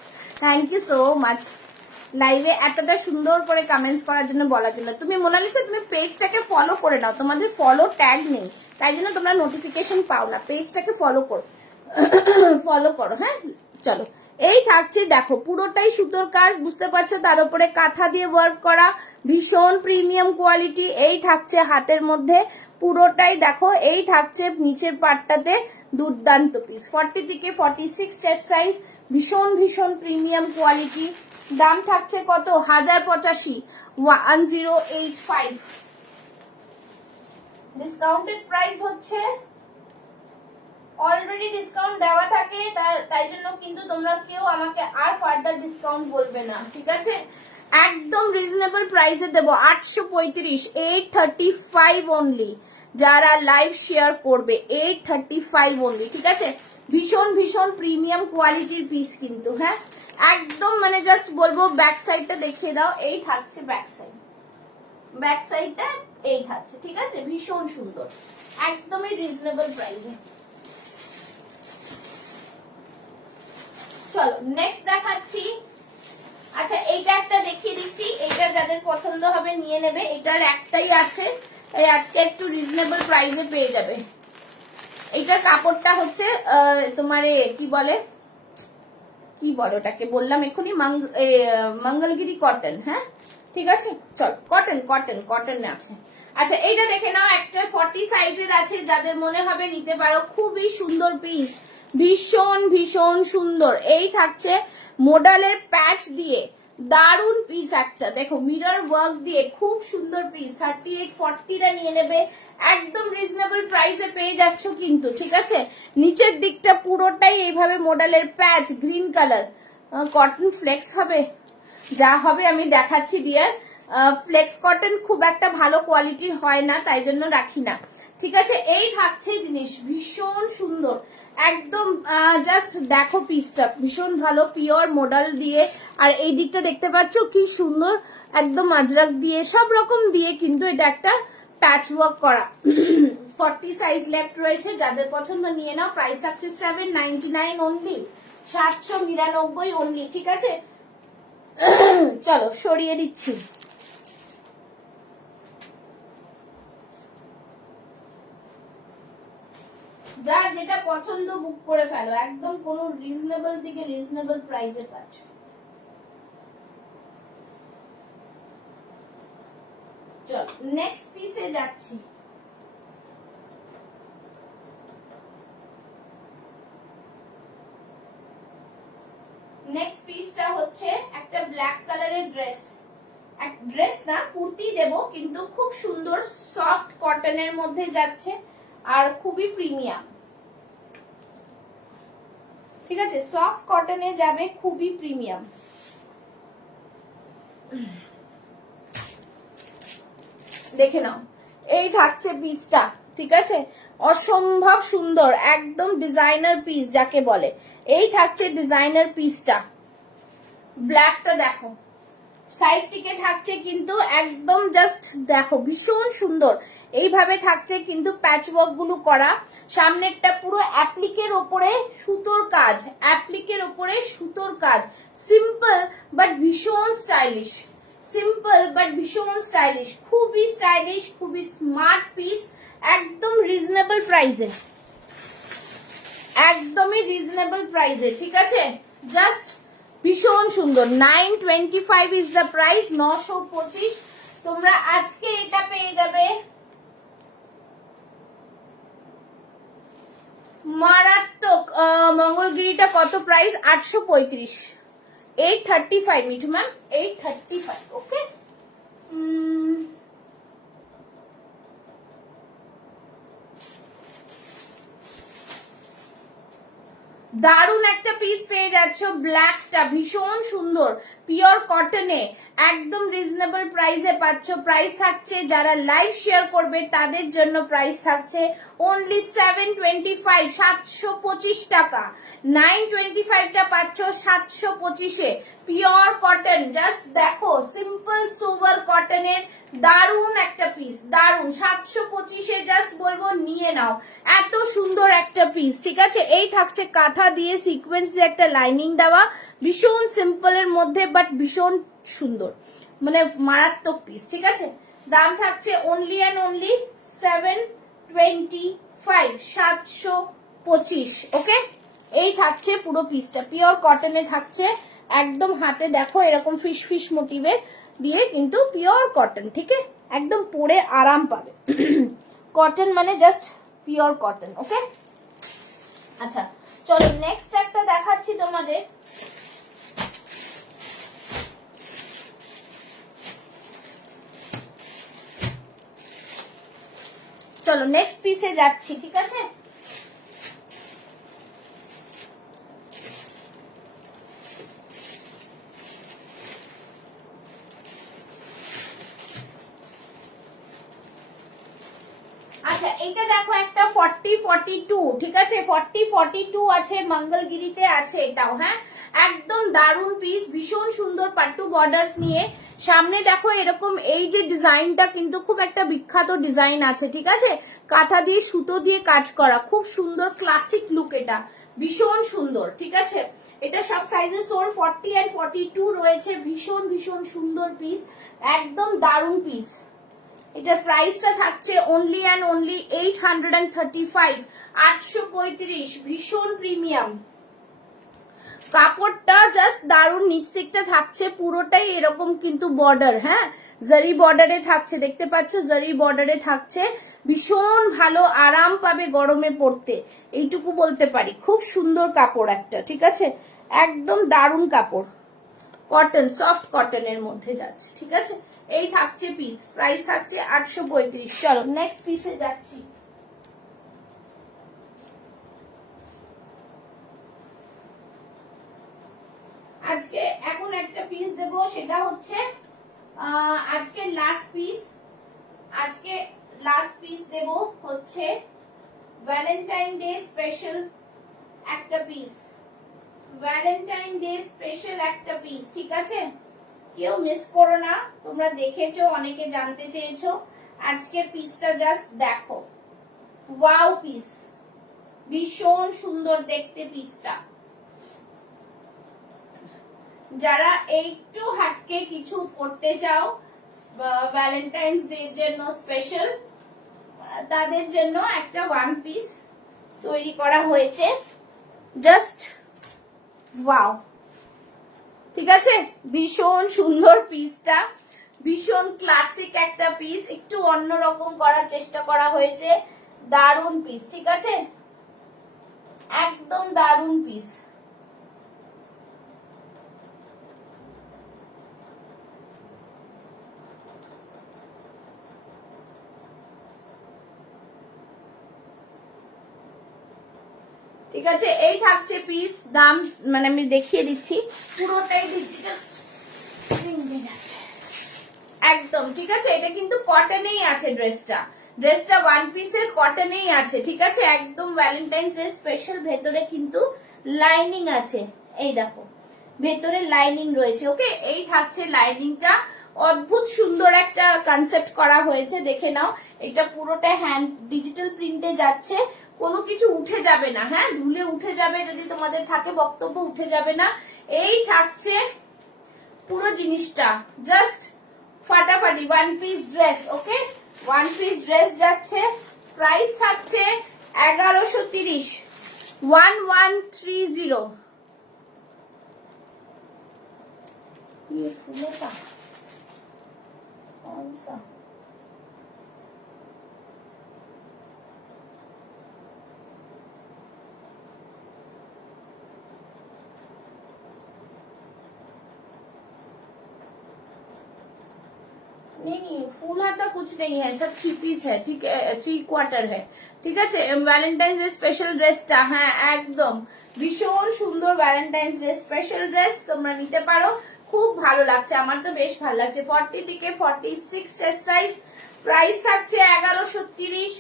thank you so much লাইভে এতটা সুন্দর করে কমেন্টস করার জন্য, বলার জন্য। তুমি মোনালিসা, তুমি পেজটাকে ফলো করে নাও, তোমাদের ফলো ট্যাগ নেই, তাই জন্য তোমরা নোটিফিকেশন পাও না, পেজটাকে ফলো করো, ফলো করো, হ্যাঁ। চলো এই থাকছে, দেখো পুরোটাই সুতোর কাজ, বুঝতে পারছো, তার উপরে কাঁথা দিয়ে ওয়ার্ক করা, ভীষণ প্রিমিয়াম কোয়ালিটি। এই থাকছে হাতের মধ্যে পুরোটাই, দেখো এই থাকছে নিচের পার্টটাতে, দুর্দান্ত পিস, 40 থেকে 46 চেস্ট সাইজ, ভীষণ ভীষণ প্রিমিয়াম কোয়ালিটি। দাম থাকছে কত, 1085, 1085। ডিসকাউন্টেড প্রাইস হচ্ছে, অলরেডি ডিসকাউন্ট দেওয়া থাকে, তাই জন্য কিন্তু তোমরা কেউ আমাকে আর ফার্দার ডিসকাউন্ট বলবে না, ঠিক আছে, একদম রিজনেবল প্রাইসে দেবো, 835, 835 অনলি। যারা লাইভ শেয়ার করবে 835 অনলি, ঠিক আছে, ভীষণ ভীষণ প্রিমিয়াম কোয়ালিটির পিস কিন্তু, হ্যাঁ, একদম মানে জাস্ট বলবো ব্যাক সাইডটা দেখিয়ে দাও, এই থাকছে ব্যাক সাইড, ব্যাক সাইডটা এই থাকছে, ঠিক আছে, ভীষণ সুন্দর, একদমই রিজনেবল প্রাইসে। চলো নেক্সট দেখাচ্ছি। আচ্ছা এইটা একটা দেখিয়ে দিচ্ছি, এইটা যাদের পছন্দ হবে নিয়ে নেবে, এটার একটাই আছে, তাই আজকে একটু রিজনেবল প্রাইসে পেয়ে যাবে। এইটার কাপড়টা হচ্ছে তোমার কি বলে, কি বলে ওটাকে, বললাম এক্ষুনি, মঙ্গলগিরি কটন, হ্যাঁ, ঠিক আছে। চল কটন, কটন কটন আছে। আচ্ছা এইটা দেখে নাও, একটা 40 সাইজের আছে, যাদের মনে হবে নিতে পারো, খুবই সুন্দর পিস, ভীষণ ভীষণ সুন্দর। এই থাকছে মোডালের প্যাচ দিয়ে, দারুন পিস একটা, দেখো মিরর ওয়ার্ক দিয়ে, খুব সুন্দর পিস, 38, 40টা নিয়ে নেবে, একদম রিজনেবল প্রাইসে পেয়ে যাচ্ছ কিন্তু, ঠিক আছে। নিচের দিকটা পুরোটাই এইভাবে মোডালের প্যাচ, গ্রিন কালার, কটন ফ্লেক্স হবে, যা হবে আমি দেখাচ্ছি ডিয়ার। ফ্লেক্স কটন খুব একটা ভালো কোয়ালিটির হয় না, তাই জন্য রাখি না। ঠিক আছে, এই থাকছে জিনিস, ভীষণ সুন্দর একদম। জাস্ট দেখো পিসটা ভীষণ ভালো, পিওর মডেল দিয়ে। আর এই দিকটা দেখতে পাচ্ছ কি সুন্দর, একদম আজরাক দিয়ে সব রকম দিয়ে কিন্তু এটা একটা প্যাচ ওয়ার্ক করা। 40 সাইজ লেফট রয়েছে, যাদের পছন্দ নিয়ে নাও। প্রাইস থাকছে 799 অনলি, 799 অনলি। ঠিক আছে, চলো সরিয়ে দিচ্ছি। যার যেটা পছন্দ বুক করে ফেলো, একদম কোন রিজনেবল দিকে রিজনেবল প্রাইসে পাচ্ছ। চলো নেক্সট পিসে যাচ্ছি। নেক্সট পিসটা হচ্ছে একটা ব্ল্যাক কালারের ড্রেস, ড্রেস না কুর্তি দেব, কিন্তু খুব সুন্দর সফট কটনের মধ্যে যাচ্ছে আর খুবই প্রিমিয়াম। ঠিক আছে, সফট কটনে যাবে, খুবই প্রিমিয়াম। দেখে নাও, এই থাকছে পিসটা। ঠিক আছে, অসম্ভব সুন্দর, একদম ডিজাইনার পিস যাকে বলে। এই থাকছে ডিজাইনার পিসটা। ব্ল্যাকটা দেখো, সাইড থেকে থাকছে কিন্তু একদম জাস্ট দেখো ভীষণ সুন্দর। এইভাবে থাকছে কিন্তু প্যাচ ওয়ার্ক গুলো করা। সামনেরটা পুরো অ্যাপ্লিকের ওপরে সুতোর কাজ, অ্যাপ্লিকের ওপরে সুতোর কাজ। সিম্পল বাট ভীষণ স্টাইলিশ, সিম্পল বাট ভীষণ স্টাইলিশ, খুবই স্টাইলিশ, খুবই স্মার্ট পিস। একদম রিজনেবল প্রাইসে, একদমই রিজনেবল প্রাইসে। ঠিক আছে, জাস্ট ভীষণ সুন্দর। 925 ইজ দ্য প্রাইস, 925। তোমরা আজকে এটা পেয়ে যাবে মারাত্মক। মঙ্গলগিরিটা কত প্রাইস? 835, 835 মিঠু ম্যাম, 835। ওকে, দারুন একটা পিস পেয়ে যাচ্ছ। ব্ল্যাকটা ভীষণ সুন্দর, পিওর কটনে, একদম রিজনেবল প্রাইসে পাচ্ছ। প্রাইস থাকছে, যারা লাইভ শেয়ার করবে তাদের জন্য প্রাইস থাকছে অনলি 725, 725 টাকা। 925টা পাচ্ছ 725-এ। পিওর কটন, জাস্ট দেখো সিম্পল সোভার কটনের দারুন একটা পিস, দারুন। 725-এ জাস্ট বলবো নিয়ে নাও, এত সুন্দর একটা পিস। ঠিক আছে, এই থাকছে কাঁথা দিয়ে সিকোয়েন্স দিয়ে একটা লাইনিং দেওয়া, ভীষণ সিম্পলের মধ্যে বাট ভীষণ সুন্দর, মানে মারাত্মক পিস। ঠিক আছে, দাম থাকছে অনলি অ্যান্ড অনলি 725, 725। ওকে, এই থাকছে পুরো পিসটা, পিওর কটনে থাকছে, একদম হাতে দেখো এরকম ফিশ ফিশ মোটিভে দিয়ে, কিন্তু পিওর কটন। ঠিক আছে, একদম পরে আরাম পাবে। কটন মানে জাস্ট পিওর কটন। ওকে, আচ্ছা চলো নেক্সট একটা দেখাচ্ছি তোমাদের। চলো নেক্সট পিসে যাচ্ছি। ঠিক আছে, আচ্ছা এইটা দেখো একটা 40-42। ঠিক আছে, 40-42 আছে, মঙ্গলগিরিতে আছে এটাও। হ্যাঁ, একদম দারুন পিস, ভীষণ সুন্দর পাট্টু বর্ডার্স নিয়ে। সামনে দেখো এরকম এই যে ডিজাইনটা কিন্তু খুব একটা বিখ্যাত ডিজাইন আছে। ঠিক আছে, কাঁথা দিয়ে সুতো দিয়ে কাজ করা, খুব সুন্দর ক্লাসিক লুক, এটা ভীষণ সুন্দর। ঠিক আছে, এটা সব সাইজেস ওর 40 and 42 রয়েছে। ভীষণ ভীষণ সুন্দর পিস, একদম দারুন পিস। এটার প্রাইসটা থাকছে অনলি অ্যান্ড অনলি 835, 835। ভীষণ প্রিমিয়াম, কাপড়টা জাস্ট দারুন। নিচ দিকটা থাকছে পুরোটাই এরকম কিন্তু বর্ডার, হ্যাঁ জারি বর্ডারে থাকছে, দেখতে পাচ্ছ জারি বর্ডারে থাকছে। ভীষণ ভালো, আরাম পাবে গরমে পড়তে, এইটুকু বলতে পারি। খুব সুন্দর কাপড় একটা। ঠিক আছে, একদম দারুন কাপড়, কটন, সফট কটনের মধ্যে যাচ্ছে। ঠিক আছে, এই থাকছে পিস, প্রাইস থাকছে 835। চলো নেক্সট পিসে যাচ্ছি। আজকে এখন একটা পিস দেব, সেটা হচ্ছে আজকে লাস্ট পিস। আজকে লাস্ট পিস দেব হচ্ছে ভ্যালেন্টাইন ডে স্পেশাল একটা পিস, ভ্যালেন্টাইন ডে স্পেশাল একটা পিস, ঠিক আছে? কেউ মিস করো না, তোমরা দেখেছো, অনেকে জানতে চেয়েছো। আজকের পিসটা জাস্ট দেখো, ওয়াও পিস, ভীষণ সুন্দর দেখতে পিসটা। যারা একটু হাটকে কিছু করতে চাও ভ্যালেন্টাইন্স ডে এর জন্য স্পেশাল, তাদের জন্য একটা ওয়ান পিস তৈরি করা হয়েছে, জাস্ট ওয়াও, ঠিক আছে? ভীষণ সুন্দর পিসটা, ভীষণ ক্লাসিক একটা পিস, একটু অন্যরকম করার চেষ্টা করা হয়েছে, দারুন পিস, ঠিক আছে? একদম দারুন পিস। ঠিক আছে, এই থাকছে পিস, দাম মানে আমি দেখিয়ে দিচ্ছি, পুরোটাই ডিজিটাল প্রিন্টে যাচ্ছে একদম, ঠিক আছে? এটা কিন্তু কটনেই আছে, ড্রেসটা ওয়ান পিসের কটনেই আছে, ঠিক আছে? একদম ভ্যালেন্টাইন্স ডে স্পেশাল। ভেতরে কিন্তু লাইনিং আছে, এই দেখো ভেতরে লাইনিং রয়েছে, ওকে? এই থাকছে লাইনিংটা, অদ্ভুত সুন্দর একটা কনসেপ্ট করা হয়েছে, দেখে নাও। এটা পুরোটা হ্যান্ড ডিজিটাল প্রিন্টে যাচ্ছে, কোনো কিছু উঠে যাবে না, হ্যাঁ? ধুলে উঠে যাবে যদি তোমাদের থাকে বক্তব্য, উঠে যাবে না। এই থাকছে পুরো জিনিসটা, জাস্ট ফাটাফাটি ওয়ান পিস ড্রেস, ওকে? ওয়ান পিস ড্রেস যাচ্ছে, প্রাইস থাকছে 1130, 1130। ये फूलों का कौन सा? नहीं, फूल आता कुछ नहीं है, सब 3 पीस है, ठीक है? 3 क्वार्टर है, ঠিক আছে? ভ্যালেন্টাইন্স ডে স্পেশাল ড্রেসটা, হ্যাঁ একদম ভীষণ সুন্দর ভ্যালেন্টাইন্স ডে স্পেশাল ড্রেস, তোমরা নিতে পারো, খুব ভালো লাগছে, আমার তো বেশ ভালো লাগছে। 40 থেকে 46 এর সাইজ, প্রাইস থাকছে 1130।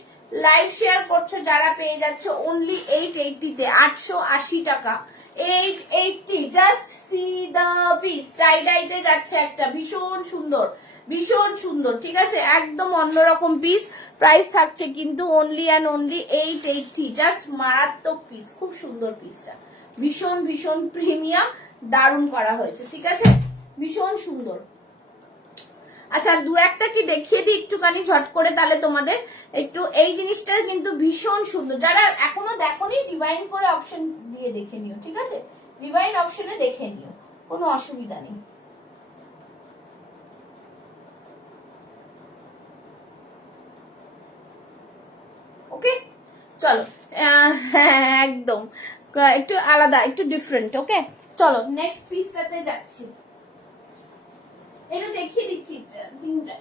লাইভ শেয়ার করছো যারা পেয়ে যাচ্ছে অনলি 880 তে, 880 টাকা, 880। জাস্ট সি দ্য পিস, টাই ডাইতে যাচ্ছে একটা, ভীষণ সুন্দর, ভীষণ সুন্দর, ঠিক আছে? একদম অন্যরকম পিস, প্রাইস থাকছে কিন্তু অনলি অ্যান্ড অনলি 880। জাস্ট মারাত্মক পিস, খুব সুন্দর পিসটা, ভীষণ ভীষণ প্রিমিয়াম, দারুণ করা হয়েছে, ঠিক আছে? ভীষণ সুন্দর। আচ্ছা, দু একটা কি দেখিয়ে দিই একটুখানি ঝট করে, তাহলে তোমাদের একটু এই জিনিসটা কিন্তু ভীষণ সুন্দর। যারা এখনো দেখোনি, ডিভাইন করে অপশন দিয়ে দেখে নিও, ঠিক আছে? ডিভাইন অপশনে দেখে নিও, কোনো অসুবিধা নেই। ওকে, চলো, একদম একটু আলাদা, একটু ডিফারেন্ট, ওকে? চলো নেক্সট পিসটাতে যাচ্ছি, এটা দেখিয়ে দিচ্ছি তিনটা।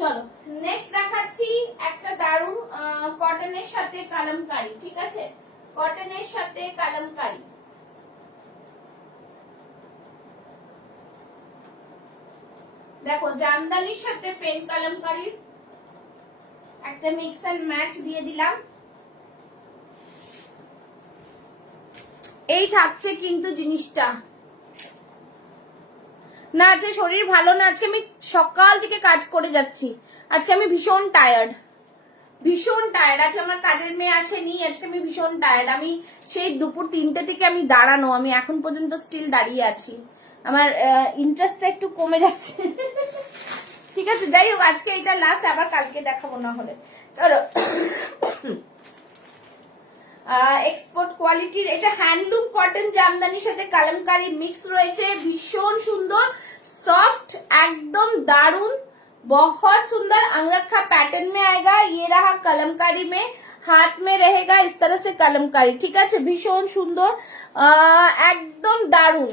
চলো নেক্সট দেখাচ্ছি একটা দারুন কটনের সাথে কালামকারী, ঠিক আছে? কটনের সাথে কালামকারী, দেখো জামদানির সাথে পেন কালামকারীর একটা মিক্স এন্ড ম্যাচ দিয়ে দিলাম। এই থাকছে কিন্তু জিনিসটা, না আজকে শরীর ভালো না, আজকে আমি সকাল থেকে কাজ করে যাচ্ছি, আজকে আমি ভীষণ টায়ার্ড, ভীষণ টায়ার্ড। আজকে আমার কাজের মেয়ে আসেনি, আজকে আমি ভীষণ টায়ার্ড। আমি সেই দুপুর 3টে থেকে আমি দাঁড়ানো, আমি এখন পর্যন্ত স্টিল দাঁড়িয়ে আছি, আমার ইন্টারেস্টটা একটু কমে যাচ্ছে, ঠিক আছে? যাই হোক, আজকে এটা লাস্ট, আবার কালকে দেখাবো না হলে। চলো, এক্সপোর্ট কোয়ালিটির এটা হ্যান্ডলুম কটন জামদানির সাথে কালামকারী মিক্স রয়েছে, ভীষণ সুন্দর, সফট, एकदम दारुण, बहुत सुंदर। अंगरखा पैटर्न में आएगा, ये रहा कलमकारी में, हाथ में रहेगा इस तरह से कलमकारी, ठीक है? भीषण सुंदर, एकदम दारुण,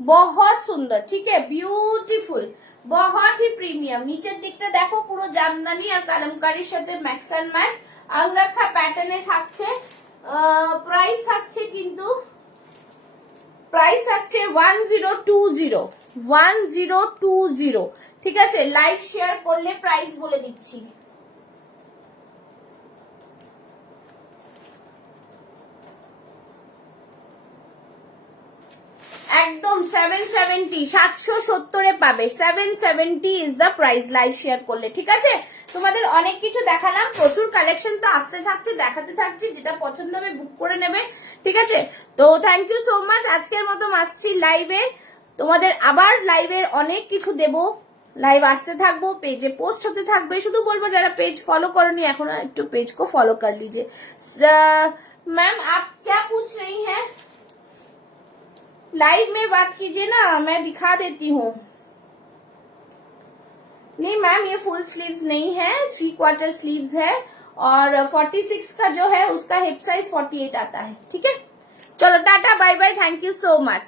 बहुत सुंदर, ठीक है? ब्यूटीफुल, बहुत ही प्रीमियम। नीचे दिखता देखो পুরো জামদানি আর কালামকারীর সাথে ম্যাক্স এন্ড ম্যাচ अंगरखा প্যাটার্নে থাকছে। প্রাইস থাকছে কিন্তু, প্রাইস থাকছে 1020, 1020 ঠিক আছে। লাইক শেয়ার করলে প্রাইস বলে দিচ্ছি। একদম 770 770 পাবে, 770 is the price live share করলে। ঠিক আছে, তোমাদের অনেক কিছু দেখালাম, প্রচুর কালেকশন তো আসতে থাকছে, দেখাতে থাকছি, যেটা পছন্দ হবে বুক করে নেবে। ঠিক আছে, তো থ্যাংক ইউ সো মাচ। আজকের মতো আসছি লাইভে, তোমাদের আবার লাইভের অনেক কিছু দেব, লাইভ আসতে থাকবো, পেজে পোস্ট হতে থাকবে। শুধু বলবো যারা পেজ ফলো করনি এখন একটু पेज को फॉलो कर लीजिए। मैम आप क्या पूछ रही हैं? लाइव में बात कीजिए ना, मैं दिखा देती हूँ। नहीं मैम ये फुल स्लीव्स नहीं है, 3/4 स्लीव्स है और 46 का जो है उसका हिप साइज 48 आता है। ठीक है, चलो tata bye bye, thank you so much.